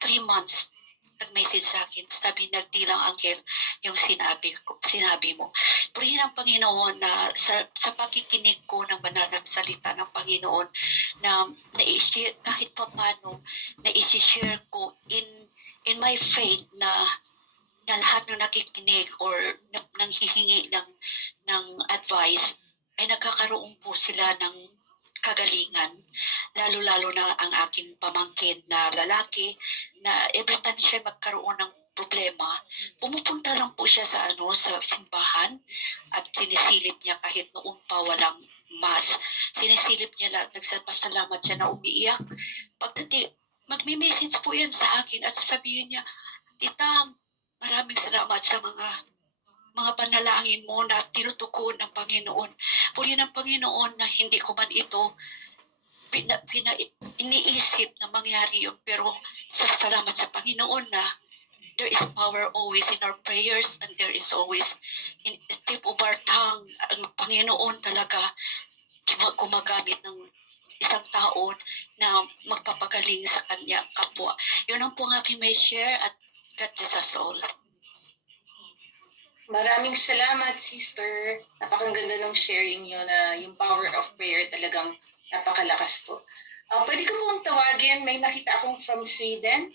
3 months, nag-message sa akin, sabi, nagdilang anghel yung sinabi mo. Purihin ang Panginoon na sa pakikinig ko ng banal na salita ng Panginoon na na-share kahit pa paano, na-share ko in my faith na lahat ng nakikinig or nang hihingi ng advice ay nagkakaroon po sila ng kagalingan, lalo-lalo na ang aking pamangkin na lalaki na every time siya magkaroon ng problema, pumupunta lang po siya sa simbahan at sinisilip niya kahit noon pa walang mas. Sinisilip niya lahat, nagsapasalamat siya na umiiyak. magme-message po yan sa akin at sasabihin niya, Tita, maraming salamat sa mga panalangin mo na tinutugon ng Panginoon. Puri ng Panginoon na hindi ko man ito iniisip na mangyari yun. Pero salamat sa Panginoon na there is power always in our prayers and there is always in the tip of our tongue. Ang Panginoon talaga gumagamit ng isang tao na magpapagaling sa kanya kapwa. Yun ang po ang aking may share at God bless us all. Maraming salamat, sister. Napakaganda ng sharing nyo na yung power of prayer talagang napakalakas po. Pwede ko pong tawagin, may nakita akong from Sweden,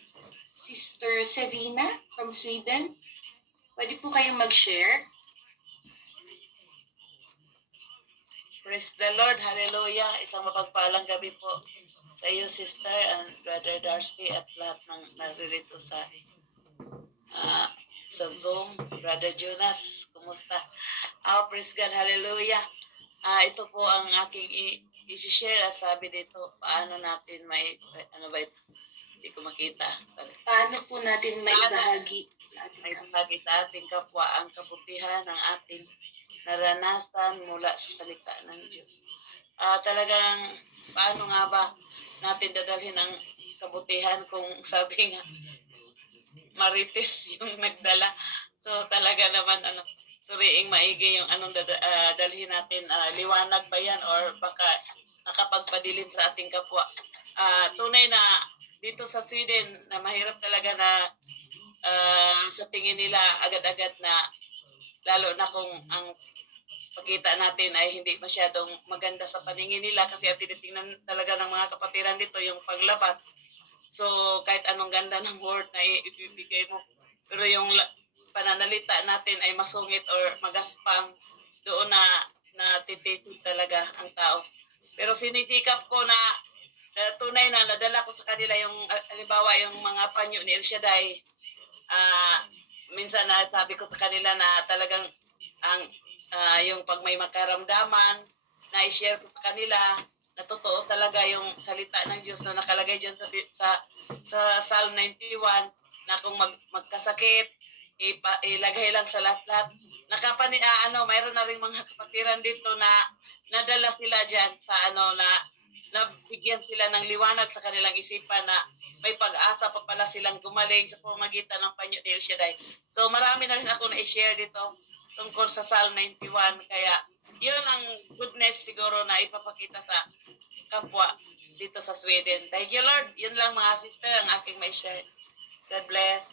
Sister Sevina from Sweden. Pwede po kayong mag-share. Praise the Lord, hallelujah. Isang mapagpalang gabi po sa iyo, sister, and Brother Darcy, at lahat ng naririto sa Zoom. Brother Jonas, kumusta? Praise God, hallelujah. Ito po ang aking i-share at sabi dito, paano natin may, ano ba ito? Hindi ko makita. Paano po natin may bahagi sa ating kapwa ang kabutihan ng ating naranasan mula sa salita ng Diyos. Talagang, paano nga ba natin dadalhin ang kabutihan kung sabi nga, marites yung nagdala. So talaga naman, suriing maigi yung anong dalhin natin, liwanag ba yan or baka nakapagpadilim sa ating kapwa. Tunay na dito sa Sweden na mahirap talaga na sa tingin nila agad-agad na lalo na kung ang pagkita natin ay hindi masyadong maganda sa paningin nila kasi ang tinitingnan talaga ng mga kapatiran dito yung paglabat. So kahit anong ganda ng word na ibibigay mo, pero yung pananalita natin ay masungit or magaspang, doon na titipid talaga ang tao. Pero sinisikap ko na tunay na nadala ko sa kanila yung halimbawa yung mga panyo ni El Shaddai. Minsan na sabi ko sa kanila na talagang ang yung pag may makaramdaman na i-share ko sa kanila na totoo talaga yung salita ng Diyos na nakalagay dyan sa Psalm 91 na kung magkasakit ilagay lang sa lahat-lahat. Mayroon na rin mga kapatiran dito na nadala sila dyan sa na nabigyan sila ng liwanag sa kanilang isipan na may pag-asa pa pala silang gumaling sa pamamagitan ng panyo ni El Shaddai. So marami na rin ako na-share dito tungkol sa Psalm 91. Kaya yun ang goodness siguro na ipapakita sa kapwa dito sa Sweden. Thank you, Lord. Yun lang mga sister ang aking may share. God bless.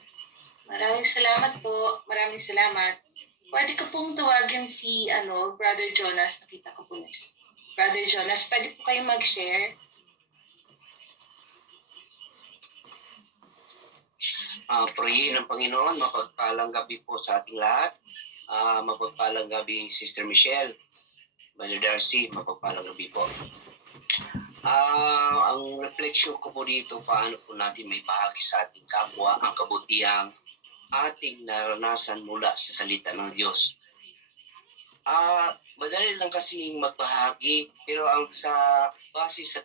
Maraming salamat po. Maraming salamat. Pwede ko pong tawagin si Brother Jonas. Nakita ko po na siya. Brother Jonas, pwede po kayong mag-share? Purihin ng Panginoon, mapagpalang gabi po sa ating lahat. Mapagpalang gabi, Sister Michelle, Brother Darcy, mapagpalang gabi po. Ang reflection ko po dito, paano po natin may bahagi sa ating kapwa ang kabutihang ating naranasan mula sa salita ng Diyos. Madali lang kasi magbahagi, pero ang base sa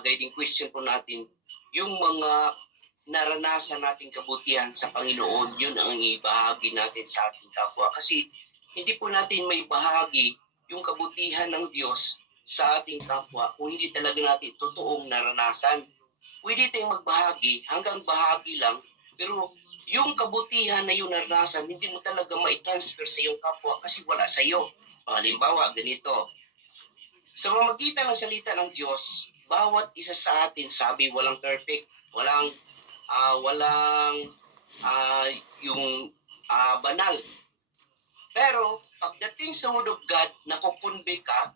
guiding question po natin, yung mga naranasan nating kabutihan sa Panginoon, yun ang ibahagi natin sa ating kapwa. Kasi hindi po natin may bahagi yung kabutihan ng Diyos sa ating kapwa kung hindi talaga natin totoong naranasan. Pwede tayong magbahagi, hanggang bahagi lang, pero yung kabutihan na yung naranasan, hindi mo talaga ma-transfer sa iyong kapwa kasi wala sa iyo. Halimbawa, ganito. Sa pamamagitan ng salita ng Diyos, bawat isa sa atin, sabi, walang perfect, walang banal. Pero, pagdating sa Word of God, nakukunbe ka,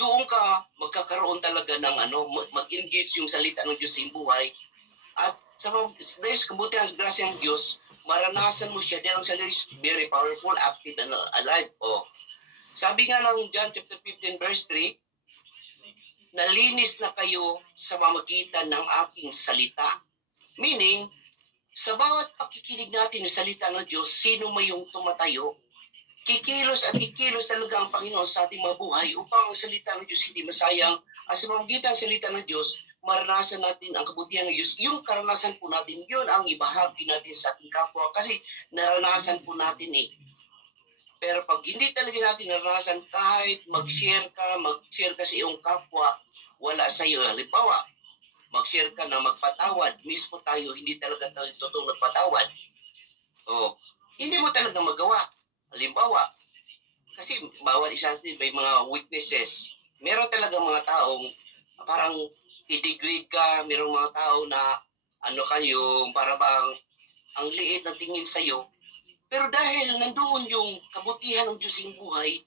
doon ka magkakaroon talaga ng mag-engage yung salita ng Diyos sa iyong buhay. At dahil sa kabutihan sa grasya ng Diyos, maranasan mo siya dahil ang salita is very powerful, active, and alive. Sabi nga ng John chapter 15 verse 3, nalinis na kayo sa pamamagitan ng aking salita. Meaning, sa bawat pakikinig natin ng salita ng Diyos, sino may yung tumatayo, kikilos at kikilos talaga ang Panginoon sa ating mga buhay upang ang salita ng Diyos hindi masayang. At sa pamamagitan ng salita ng Diyos, maranasan natin ang kabutihan ng Diyos, yung karanasan po natin, yun ang ibahagi natin sa ating kapwa kasi naranasan po natin eh. Pero pag hindi talaga natin naranasan, kahit mag-share ka sa iyong kapwa, wala sa iyo. Halimbawa, mag-share ka na magpatawad, mismo tayo, hindi talaga tayo totoong nagpatawad. O, hindi mo talaga magawa. Halimbawa, kasi bawat isa may mga weaknesses. Meron talaga mga taong parang i-degrade ka, merong mga tao na ano kayo, para bang ang liit na tingin sa'yo. Pero dahil nandoon yung kabutihan ng Diyos ng buhay,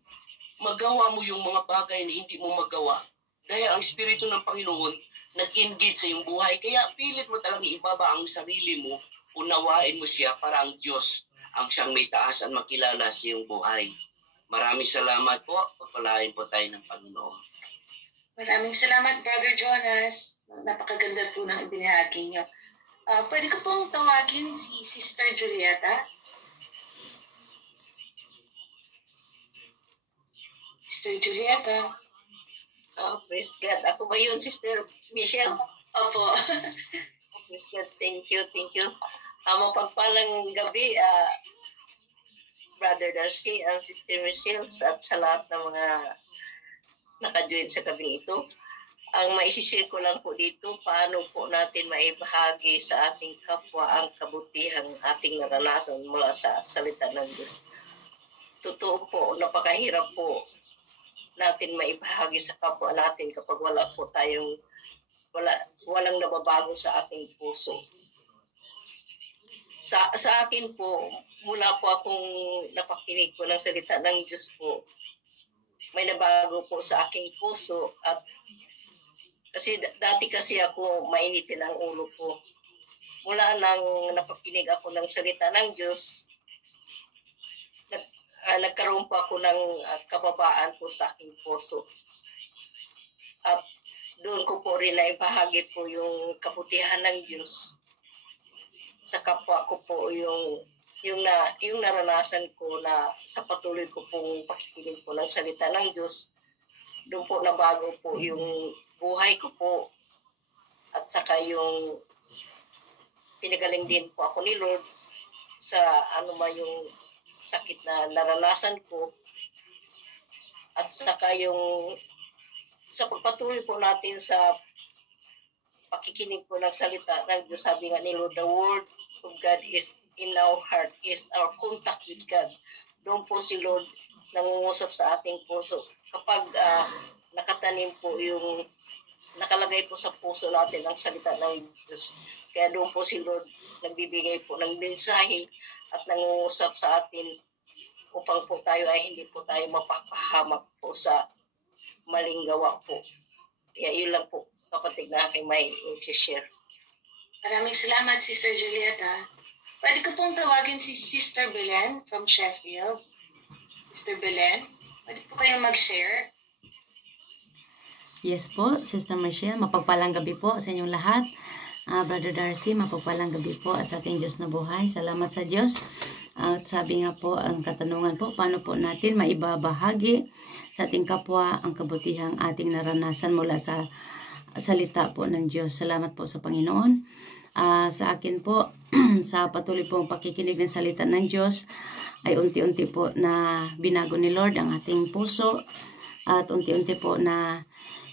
magawa mo yung mga bagay na hindi mo magawa. Dahil ang Espiritu ng Panginoon nag-engage sa iyong buhay. Kaya pilit mo talaga ibaba ang sarili mo, unawain mo siya para ang Diyos ang siyang may taas at makilala sa iyong buhay. Maraming salamat po. Pagpalain po tayo ng Panginoon. Maraming salamat, Brother Jonas. Napakaganda po ng ibinahagi niyo. Pwede ko pong tawagin si Sister Julieta. Sister Julieta. Oh, praise God. Ako ba yun, Sister Michelle? Opo. Praise God. Thank you. Mapagpalang gabi, Brother Darcy and Sister Michelle at sa lahat ng mga naka-join sa gabing ito. Ang maisishare ko lang po dito, paano po natin maibahagi sa ating kapwa ang kabutihang ating naranasan mula sa salita ng Diyos. Totoo po, napakahirap po natin maibahagi sa kapwa natin kapag walang nababago sa ating puso. Sa akin po, mula po akong napakinig ko ng salita ng Diyos po, may nabago po sa aking puso at kasi dati kasi ako mainitin ang ulo ko. Mula nang napakinig ako ng salita ng Diyos, nagkaroon pa ako ng kababaan po sa aking puso. At doon ko po rin naibahagi po yung kabutihan ng Diyos. Sa kapwa ko po yung naranasan ko na sa patuloy ko pong pakikinig po ng salita ng Diyos, doon po nabago po yung buhay ko po at saka yung pinagaling din po ako ni Lord sa yung sakit na naranasan ko at saka yung sa pagpatuloy po natin sa pakikinig po ng salita ng Diyos. Sabi nga ni Lord, the word of God is in our heart, is our contact with God. Doon po si Lord nangungusap sa ating puso. Kapag nakatanim po yung nakalagay po sa puso natin ang salita ng Diyos. Kaya doon po si Lord nagbibigay po ng mensahe at nangungusap sa atin upang po tayo ay hindi po tayo mapapahamak po sa maling gawa po. Kaya yun lang po, kapatid na aking may i-share. Maraming salamat, Sister Julieta. Pwede ko pong tawagin si Sister Belen from Sheffield. Sister Belen, pwede po kayong mag-share. Yes po, Sister Michelle, mapagpalang gabi po sa inyong lahat. Brother Darcy, mapagpalang gabi po at sa ating Diyos na buhay. Salamat sa Diyos. At sabi nga po, ang katanungan po, paano po natin maibabahagi sa ating kapwa ang kabutihang ating naranasan mula sa salita po ng Diyos. Salamat po sa Panginoon. Sa akin po, sa patuloy pong pakikinig ng salita ng Diyos, ay unti-unti po na binago ni Lord ang ating puso at unti-unti po na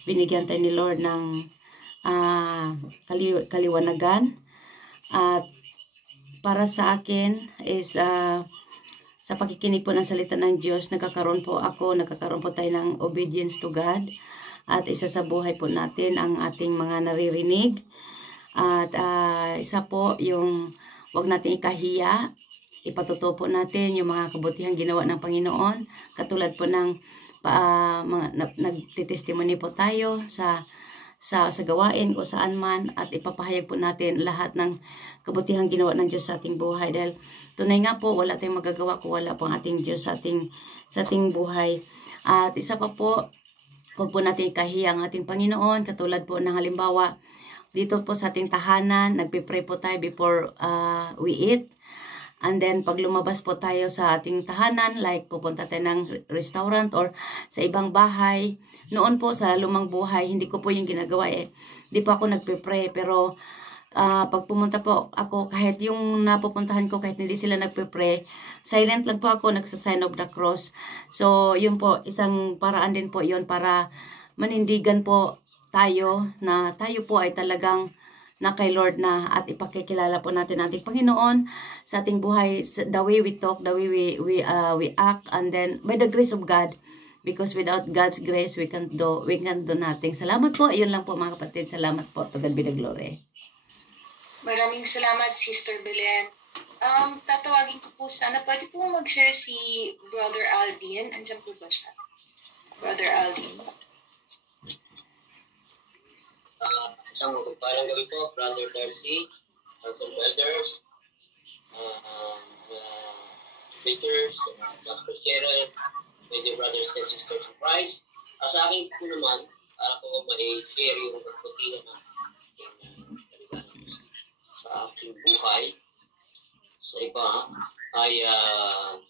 binigyan tayo ni Lord ng kaliwanagan. At para sa akin is sa pakikinig po ng salita ng Diyos, nagkakaroon po tayo ng obedience to God. At isa sa buhay po natin ang ating mga naririnig. At isa po yung wag natin ikahiya, ipatutuo po natin yung mga kabutihang ginawa ng Panginoon. Katulad po ng nagtitestimony po tayo sa gawain o saan man, at ipapahayag po natin lahat ng kabutihang ginawa ng Diyos sa ating buhay. Dahil tunay nga po, wala tayong magagawa kung wala po ang ating Diyos sa ating buhay. At isa pa po, huwag po natin ikahiya ang ating Panginoon. Katulad po ng halimbawa, dito po sa ating tahanan, nagpipray po tayo before we eat. And then, pag lumabas po tayo sa ating tahanan, like pupunta tayo ng restaurant or sa ibang bahay, noon po sa lumang buhay, hindi ko po yung ginagawa eh. Hindi po ako nagpe-pray, pero pag pumunta po ako, kahit yung napupuntahan ko, kahit hindi sila nagpe-pray, silent lang po ako, nagsa-sign of the cross. So, yun po, isang paraan din po yun para manindigan po tayo na tayo po ay talagang na kay Lord na at ipakikilala po natin ating Panginoon sa ating buhay, the way we talk, the way we act, and then by the grace of God, because without God's grace we can't do nothing. Salamat po, ayun lang po mga kapatid. Salamat po, to God be the glory. Maraming salamat, Sister Belen. Tatawagin ko po sana, pwede po mag-share si Brother Aldin. Andiyan po ba siya? Brother Aldin. Isang parang gabi po, Brother Darcy, Pastor Elders, speakers, Pastor Cheryl, with your brothers and sisters in Christ. Sa akin po naman, para po ma-share yung pagputihan ng sa aking buhay, sa iba, ay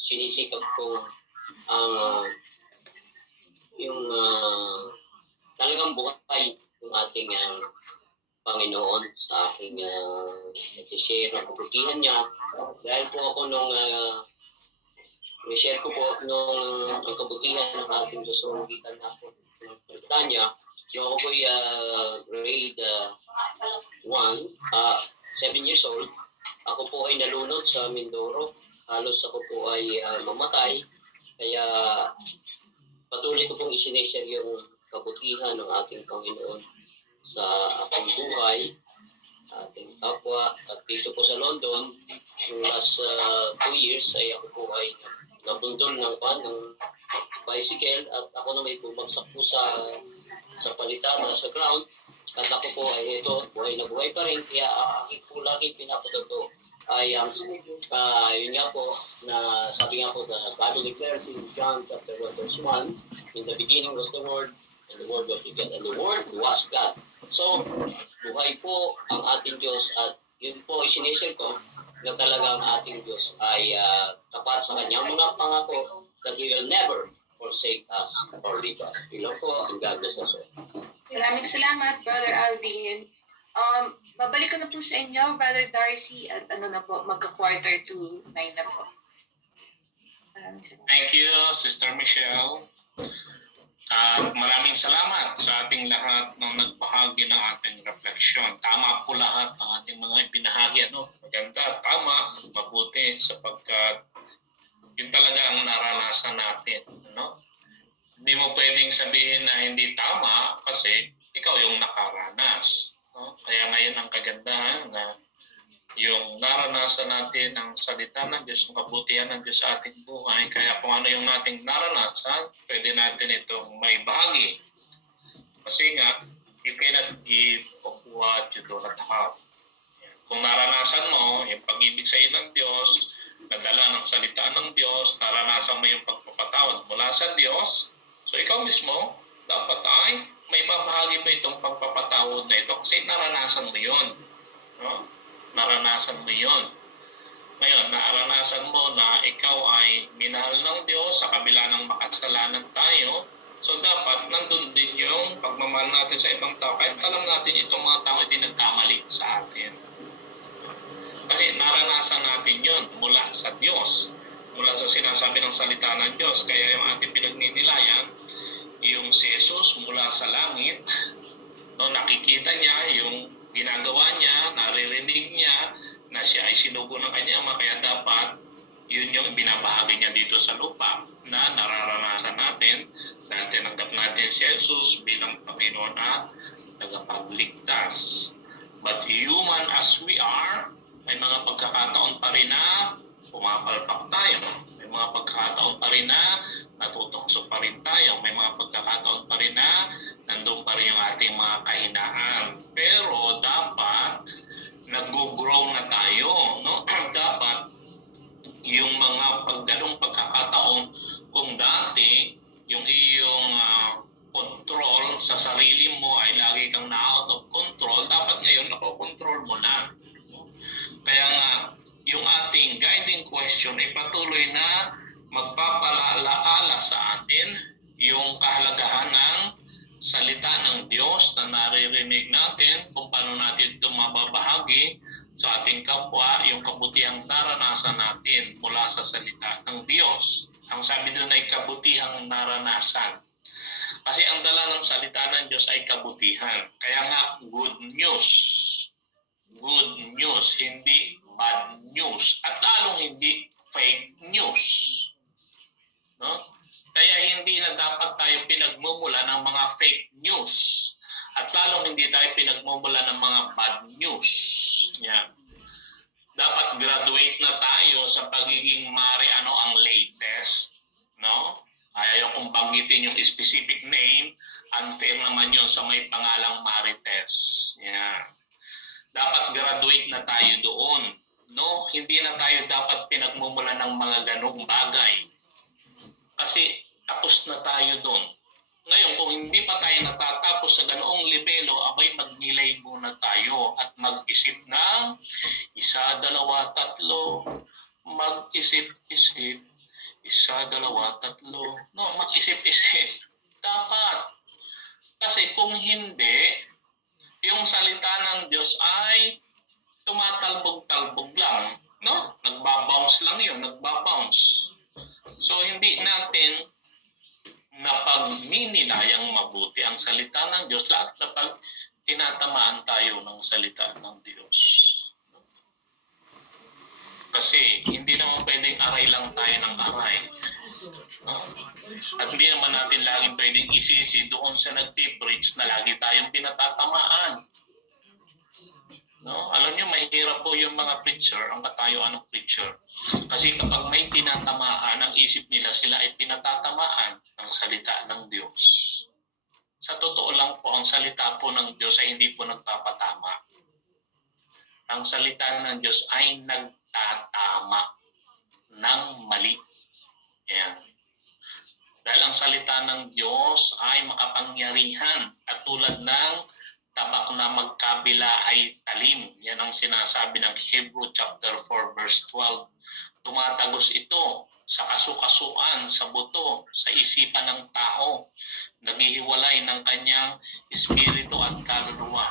sinisikap kong yung talagang buhay ng ating Panginoon sa aking nag-share ng kabutihan niya. Dahil po ako nung i-share ko po nung ang kabutihan ng ating Diyos sa magitan na po ng salita niya. Yung ako po ay grade 1, 7 years old. Ako po ay nalunod sa Mindoro. Halos ako po ay mamatay. Kaya patuloy ko pong isineshare yung kabutihan ng ating Panginoon sa ating buhay, ating kapwa. At dito po sa London, yung last 2 years ay ako po ay nabundol ng bicycle at ako na may bumagsak po sa palitada, sa ground. At ako po ay ito, buhay na buhay pa rin. Kaya aking po lagi pinapadato ay yun nga po na sabi nga po the Bible declares in John chapter 1 verse 1, in the beginning was the Word, and the Word was with God, and the Word was God. So, buhay po ang ating Diyos at yun po ay sinishare ko na talagang ating Diyos ay tapat sa kanyang mga pangako that He will never forsake us or leave us. Ilan po, and God bless us all. Maraming salamat, Brother Aldin. Babalik ko na po sa inyo, Brother Darcy, at magka-quarter to 9 na po. Thank you, Sister Michelle. At maraming salamat sa ating lahat ng nagbahagi ng ating refleksyon. Tama po lahat ng ating mga ibinahagi. Maganda, tama, mabuti, sapagkat yun talaga ang naranasan natin. Hindi mo pwedeng sabihin na hindi tama kasi ikaw yung nakaranas. Kaya ngayon ang kagandahan na yung naranasan natin ang salita ng Diyos, ang kabutihan ng Diyos sa ating buhay. Kaya kung ano yung nating naranasan, pwede natin itong may bahagi. Kasi nga, you cannot give of what you do not have. Kung naranasan mo yung pag-ibig sa iyo ng Diyos, nadala ng salita ng Diyos, naranasan mo yung pagpapatawad mula sa Diyos, so ikaw mismo, dapat ay may babahagi mo itong pagpapatawad na ito kasi naranasan mo yun. Naranasan mo yun. Ngayon, naranasan mo na ikaw ay minahal ng Diyos sa kabila ng makasalanan tayo. So dapat nandun din yung pagmamahal natin sa ibang tao. Kahit alam natin itong mga tao ay nagkamali sa atin. Kasi naranasan natin yun mula sa Diyos. Mula sa sinasabi ng salita ng Diyos. Kaya yung ating pinagninilayan, yung si Jesus mula sa langit, nakikita niya yung ginagawa niya, naririnig niya na siya ay sinugo ng kanyang ama, kaya dapat yun yung binabahagi niya dito sa lupa na nararanasan natin dahil tinanggap natin si Jesus bilang Panginoon at tagapagligtas. But human as we are, may mga pagkakataon pa rin na pumapalpak tayo. May mga pagkakataon pa rin na natutokso pa rin tayo. May mga pagkakataon pa rin na nandun pa rin yung ating mga kahinaan. Pero dapat nag-grow na tayo. Dapat yung mga ganong pagkakataon, kung dati yung iyong control sa sarili mo ay lagi kang na-out of control, dapat ngayon nakokontrol mo na. Kaya nga, yung ating guiding question ay patuloy na magpapalaala sa atin yung kahalagahan ng salita ng Diyos na naririnig natin kung paano natin ito mababahagi sa ating kapwa, yung kabutihang naranasan natin mula sa salita ng Diyos. Ang sabi doon ay kabutihang naranasan. Kasi ang dala ng salita ng Diyos ay kabutihan. Kaya nga, good news. Good news, hindi bad news. At lalong hindi fake news. No? Kaya hindi na dapat tayo pinagmumula ng mga fake news. At lalong hindi tayo pinagmumula ng mga bad news. Yan. Dapat graduate na tayo sa pagiging ano ang latest. No? Ayaw kong banggitin yung specific name. Unfair naman yun sa may pangalang Marites. Yan. Dapat graduate na tayo doon. No? Hindi na tayo dapat pinagmumula ng mga ganong bagay. Kasi tapos na tayo doon. Ngayon, kung hindi pa tayo natatapos sa ganoong lebelo, abay magnilay muna tayo at mag-isip ng 1, 2, 3, mag-isip-isip, 1, 2, 3. No, mag-isip-isip. Dapat. Kasi kung hindi, yung salita ng Diyos ay tumatalbog-talbog lang. No? Nagbabounce lang yun, nagbabounce. So, hindi natin napagnininayang mabuti ang salita ng Diyos, lahat na pag tinatamaan tayo ng salita ng Diyos. Kasi hindi naman pwedeng aray lang tayo ng aray. No? At hindi naman natin laging pwedeng isisi doon sa nagpipreach na lagi tayong pinatatamaan. No? Alam niyo, mahirap po yung mga preacher, ang katayuan ng preacher. Kasi kapag may tinatamaan, ang isip nila sila ay pinatatamaan ng salita ng Diyos. Sa totoo lang po, ang salita po ng Diyos ay hindi po nagpapatama. Ang salita ng Diyos ay nagtatama ng mali. Ayan. Dahil ang salita ng Diyos ay makapangyarihan at tulad ng tabak na magkabila ay talim. Yan ang sinasabi ng Hebrew chapter 4 verse 12. Tumatagos ito sa kasukasuan, sa buto, sa isipan ng tao. Naghihiwalay ng kanyang espiritu at kaluluwa.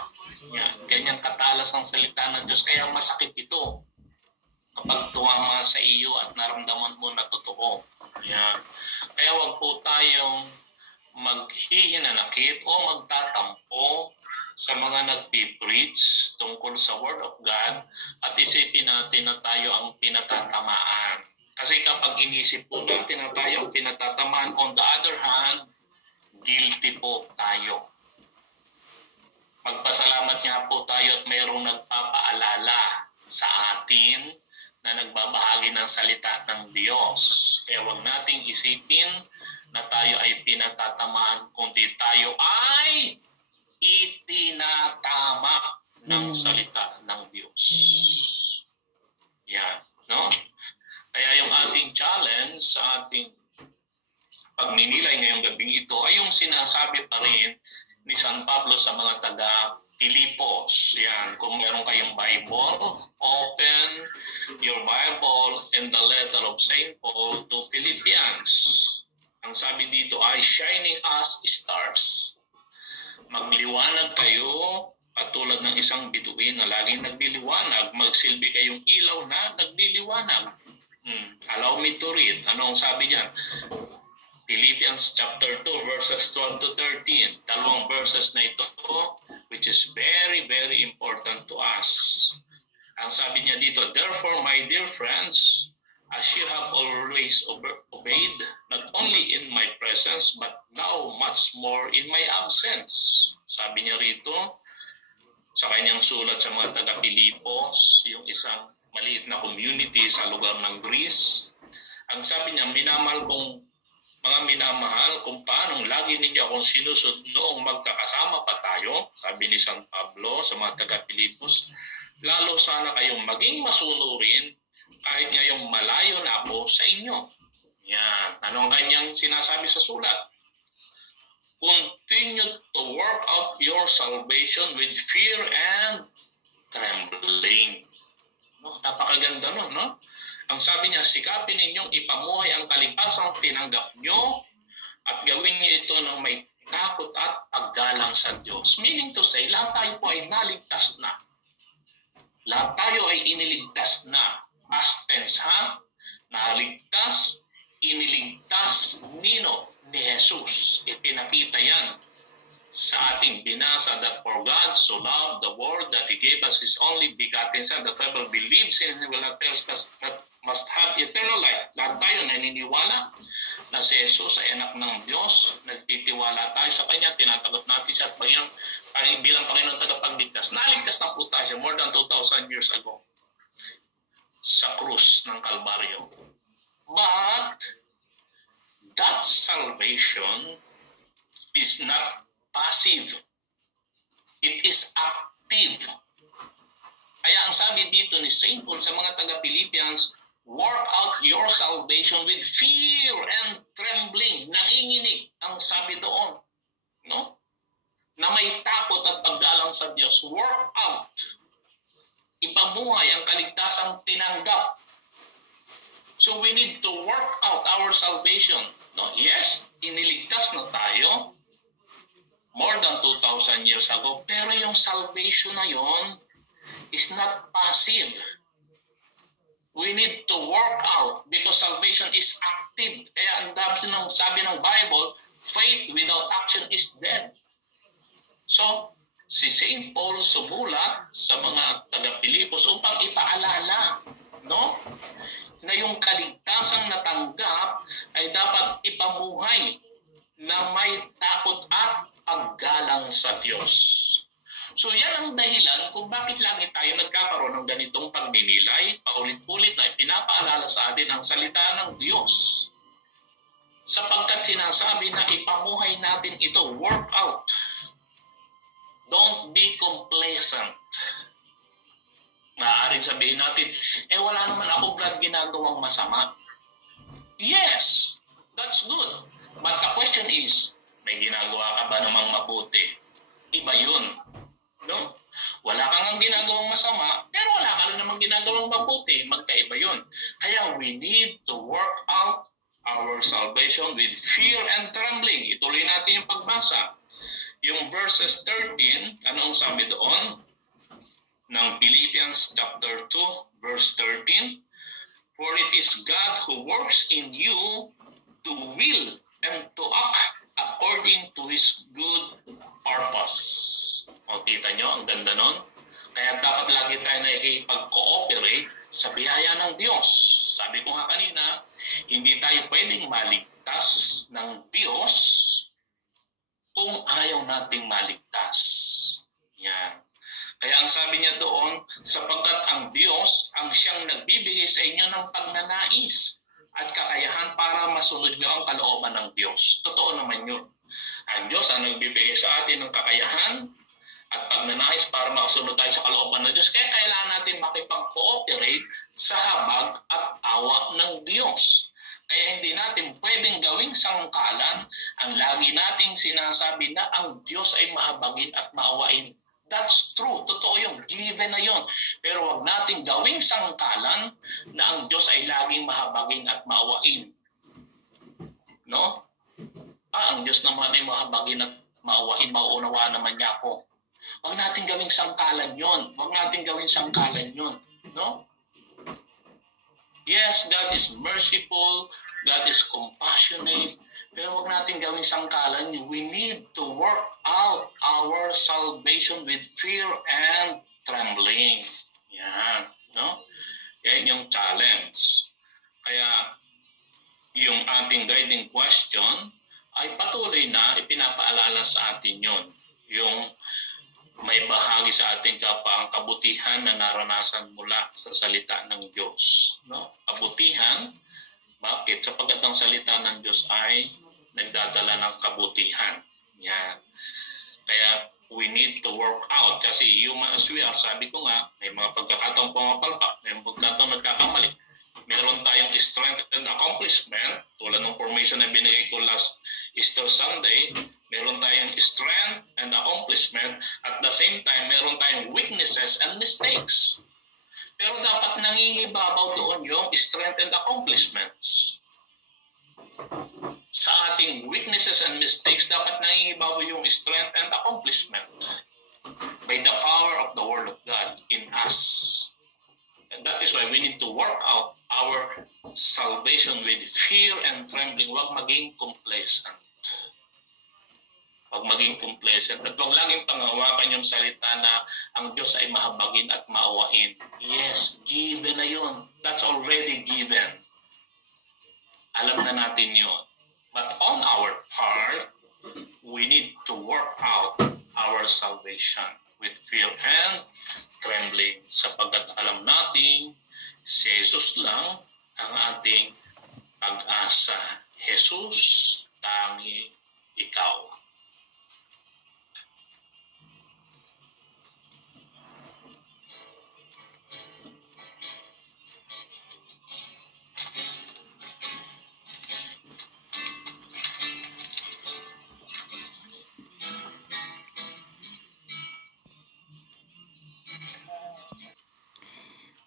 Yan. Ganyang katalas ang salita ng Diyos. Kaya masakit ito kapag tumama sa iyo at naramdaman mo na totoo. Yan. Kaya wag po tayong maghihinanakit o magtatampo sa mga nagpipreach tungkol sa Word of God at isipin natin na tayo ang pinatatamaan. Kasi kapag inisip po natin na tayo ang pinatatamaan, on the other hand, guilty po tayo. Magpasalamat nga po tayo at mayroong nagpapaalala sa atin na nagbabahagi ng salita ng Diyos. Kaya huwag nating isipin na tayo ay pinatatamaan, kundi tayo ay itinatama ng salita ng Diyos. Yan, no? Kaya yung ating challenge sa ating pagninilay ngayong gabing ito ay yung sinasabi pa rin ni San Pablo sa mga taga Filipos. Yan, kung meron kayong Bible, open your Bible in the letter of St. Paul to Philippians. Ang sabi dito ay shining as stars. Magliwanag kayo katulad ng isang bituin na laging nagliliwanag. Magsilbi kayong ilaw na nagliliwanag. Allow me to read. Ano ang sabi niyan? Philippians chapter 2 verses 12 to 13. Dalawang verses na ito which is very, very important to us. Ang sabi niya dito, therefore, my dear friends, as you have always obeyed, not only in my presence, but now much more in my absence. Sabi niya rito, sa kanyang sulat sa mga taga-Pilipos, yung isang maliit na community sa lugar ng Greece. Ang sabi niya, mga minamahal, kung paanong lagi ninyo akong sinusod noong magkakasama pa tayo, sabi ni San Pablo sa mga taga-Pilipos, lalo sana kayong maging masunurin kahit ngayong malayo na ako sa inyo. Yan. Anong kanyang sinasabi sa sulat? Continue to work out your salvation with fear and trembling. No? Napakaganda nun, no? Ang sabi niya, sikapin ninyong ipamuhay ang kaligtasang tinanggap nyo at gawin niyo ito ng may takot at paggalang sa Diyos. Meaning to say, lahat tayo po ay naligtas na. Lahat tayo ay iniligtas na. Past tense, ha? Naligtas, iniligtas nino ni Jesus. Ipinakita yan sa ating binasa that for God so loved the world that He gave us His only begotten Son, that whoever believes in Him will not perish but must have eternal life. Lahat tayo naniniwala na si Jesus ay anak ng Diyos, nagtitiwala tayo sa Kanya, tinatagot natin siya at bilang Panginoon tagapagligtas. Naligtas na po tayo more than 2,000 years ago sa krus ng Kalbaryo. But that salvation is not passive. It is active. Kaya ang sabi dito ni St. Paul sa mga taga-Philippians, work out your salvation with fear and trembling. Nanginginig ang sabi doon. No? Na may takot at paggalang sa Diyos. Work out. Ipamuhay ang kaligtasang tinanggap. So we need to work out our salvation. No? Yes, iniligtas na tayo more than 2,000 years ago. Pero yung salvation na yon is not passive. We need to work out because salvation is active. Kaya ang sabi ng Bible, faith without action is dead. So, si St. Paul sumulat sa mga taga-Pilipos upang ipaalala, no? Na yung kaligtasang natanggap ay dapat ipamuhay na may takot at paggalang sa Diyos. So yan ang dahilan kung bakit lagi tayo nagkakaroon ng ganitong pagninilay, paulit-ulit na ipinapaalala sa atin ang salita ng Diyos. Sapagkat sinasabi na ipamuhay natin ito, work out. Don't be complacent. Maaaring sabihin natin, wala naman ako Brad ginagawang masama. Yes, that's good. But the question is, may ginagawa ka ba namang mabuti? Iba yun. No? Wala kang ginagawang masama, pero wala ka rin namang ginagawang mabuti. Magkaiba yun. Kaya we need to work out our salvation with fear and trembling. Ituloy natin yung pagbasa. Yung verses 13, anong sabi doon? Ng Philippians chapter 2, verse 13. For it is God who works in you to will and to act according to His good purpose. O, kita nyo, ang ganda nun. Kaya dapat lagi tayo nakikipag-cooperate sa biyaya ng Diyos. Sabi ko nga kanina, hindi tayo pwedeng maligtas ng Diyos kung ayaw nating maligtas. Yan. Kaya ang sabi niya doon, sapagkat ang Diyos ang siyang nagbibigay sa inyo ng pagnanais at kakayahan para masunod nyo ang kalooban ng Diyos. Totoo naman yun. Ang Diyos ang nagbibigay sa atin ng kakayahan at pagnanais para makasunod tayo sa kalooban ng Diyos. Kaya kailangan natin makipag-cooperate sa habag at awa ng Diyos. Kaya hindi natin pwedeng gawing sangkalan ang lagi nating sinasabi na ang Diyos ay mahabagin at maawain. That's true. Totoo yung given na yun. Pero wag nating gawing sangkalan na ang Diyos ay laging mahabagin at maawain. No? Ang Diyos naman ay mahabagin at maawain, mauunawaan naman niya ako. Huwag natin gawing sangkalan yun. Huwag natin gawing sangkalan yun. No? Yes, God is merciful. God is compassionate. Pero huwag natin gawing sangkalan yun. We need to work out our salvation with fear and trembling. Yan. No? Yan yung challenge. Kaya yung ating guiding question ay patuloy na ipinapaalala sa atin yun. Yung may bahagi sa ating kapang kabutihan na naranasan mula sa salita ng Diyos. No? Kabutihan, bakit? Sapagkat ang salita ng Diyos ay nagdadala ng kabutihan. Yan. Kaya we need to work out. Kasi human as we are, sabi ko nga, may mga pagkakataong pumapalpak, may mga pagkakataong nagkakamali. Meron tayong strength and accomplishment, tulad ng formation na binigay ko last Easter Sunday, meron tayong strength and accomplishment. At the same time, meron tayong weaknesses and mistakes. Pero dapat nangingibabaw doon yung strength and accomplishments. Sa ating weaknesses and mistakes, dapat nangingibabaw yung strength and accomplishment by the power of the Word of God in us. And that is why we need to work out our salvation with fear and trembling. Huwag maging complacent. Huwag maging complacent. At huwag laging panghawakan yung salita na ang Diyos ay mahabagin at maawain. Yes, given na yun. That's already given. Alam na natin yun. But on our part, we need to work out our salvation with fear and trembling, sapagkat alam natin si Jesus lang ang ating pag-asa. Jesus, tangi ikaw.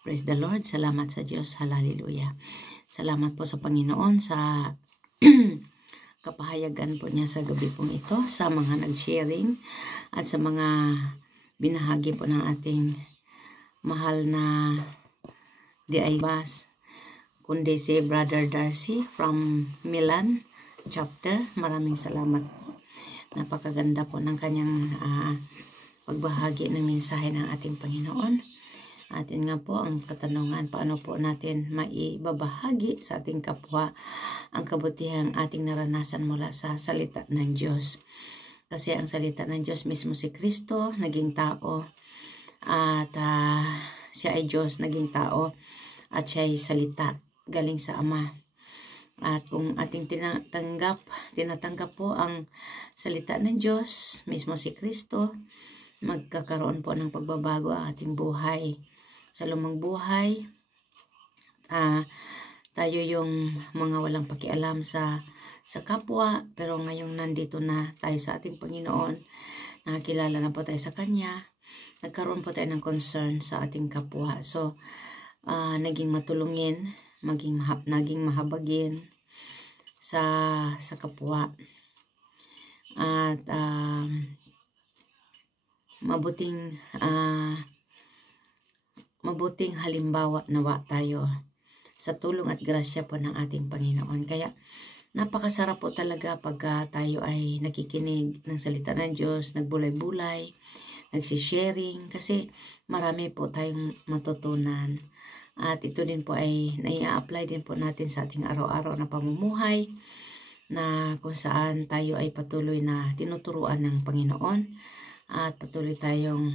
Praise the Lord. Salamat sa Diyos. Hallelujah. Salamat po sa Panginoon sa kapahayagan po niya sa gabi pong ito, sa mga nag-sharing at sa mga binahagi po ng ating mahal na DIBAS, kundi si Brother Darcy from Milan chapter. Maraming salamat po. Napakaganda po ng kanyang pagbahagi ng mensahe ng ating Panginoon. Atin nga po ang katanungan, paano po natin maibabahagi sa ating kapwa ang kabutihang ating naranasan mula sa salita ng Diyos. Kasi ang salita ng Diyos mismo si Kristo, naging tao, at siya ay Diyos, naging tao, at siya ay salita, galing sa Ama. At kung ating tinatanggap po ang salita ng Diyos, mismo si Kristo, magkakaroon po ng pagbabago ang ating buhay. Sa lumang buhay, tayo yung mga walang pakialam sa kapwa, pero ngayong nandito na tayo sa ating Panginoon, nakakilala na po tayo sa Kanya, nagkaroon po tayo ng concern sa ating kapwa. So, naging matulungin, naging mahabagin sa kapwa. At mabuting halimbawa nawa tayo sa tulong at grasya po ng ating Panginoon. Kaya napakasarap po talaga pagka tayo ay nakikinig ng salita ng Diyos, nagbulay-bulay, nagsisharing, kasi marami po tayong matutunan. At ito din po ay nai-apply din po natin sa ating araw-araw na pamumuhay, na kung saan tayo ay patuloy na tinuturuan ng Panginoon at patuloy tayong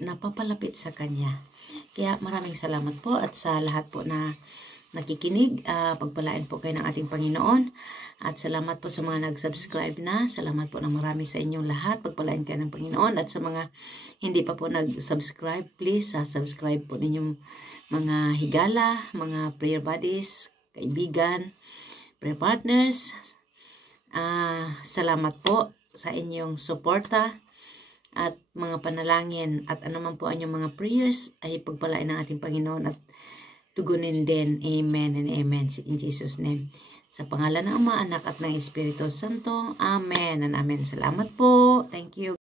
napapalapit sa Kanya. Kaya maraming salamat po, at sa lahat po na nakikinig, pagpalain po kayo ng ating Panginoon, at salamat po sa mga nag-subscribe na. Salamat po ng marami sa inyong lahat, pagpalain kayo ng Panginoon. At sa mga hindi pa po nag-subscribe, please subscribe po ninyong mga higala, mga prayer buddies, kaibigan, prayer partners. Salamat po sa inyong suporta at mga panalangin, at anuman po ang inyong mga prayers ay pagpalain ng ating Panginoon at tugunin din. Amen and amen in Jesus' name. Sa pangalan ng Ama, Anak at ng Espiritu Santo. Amen and amen. Salamat po. Thank you.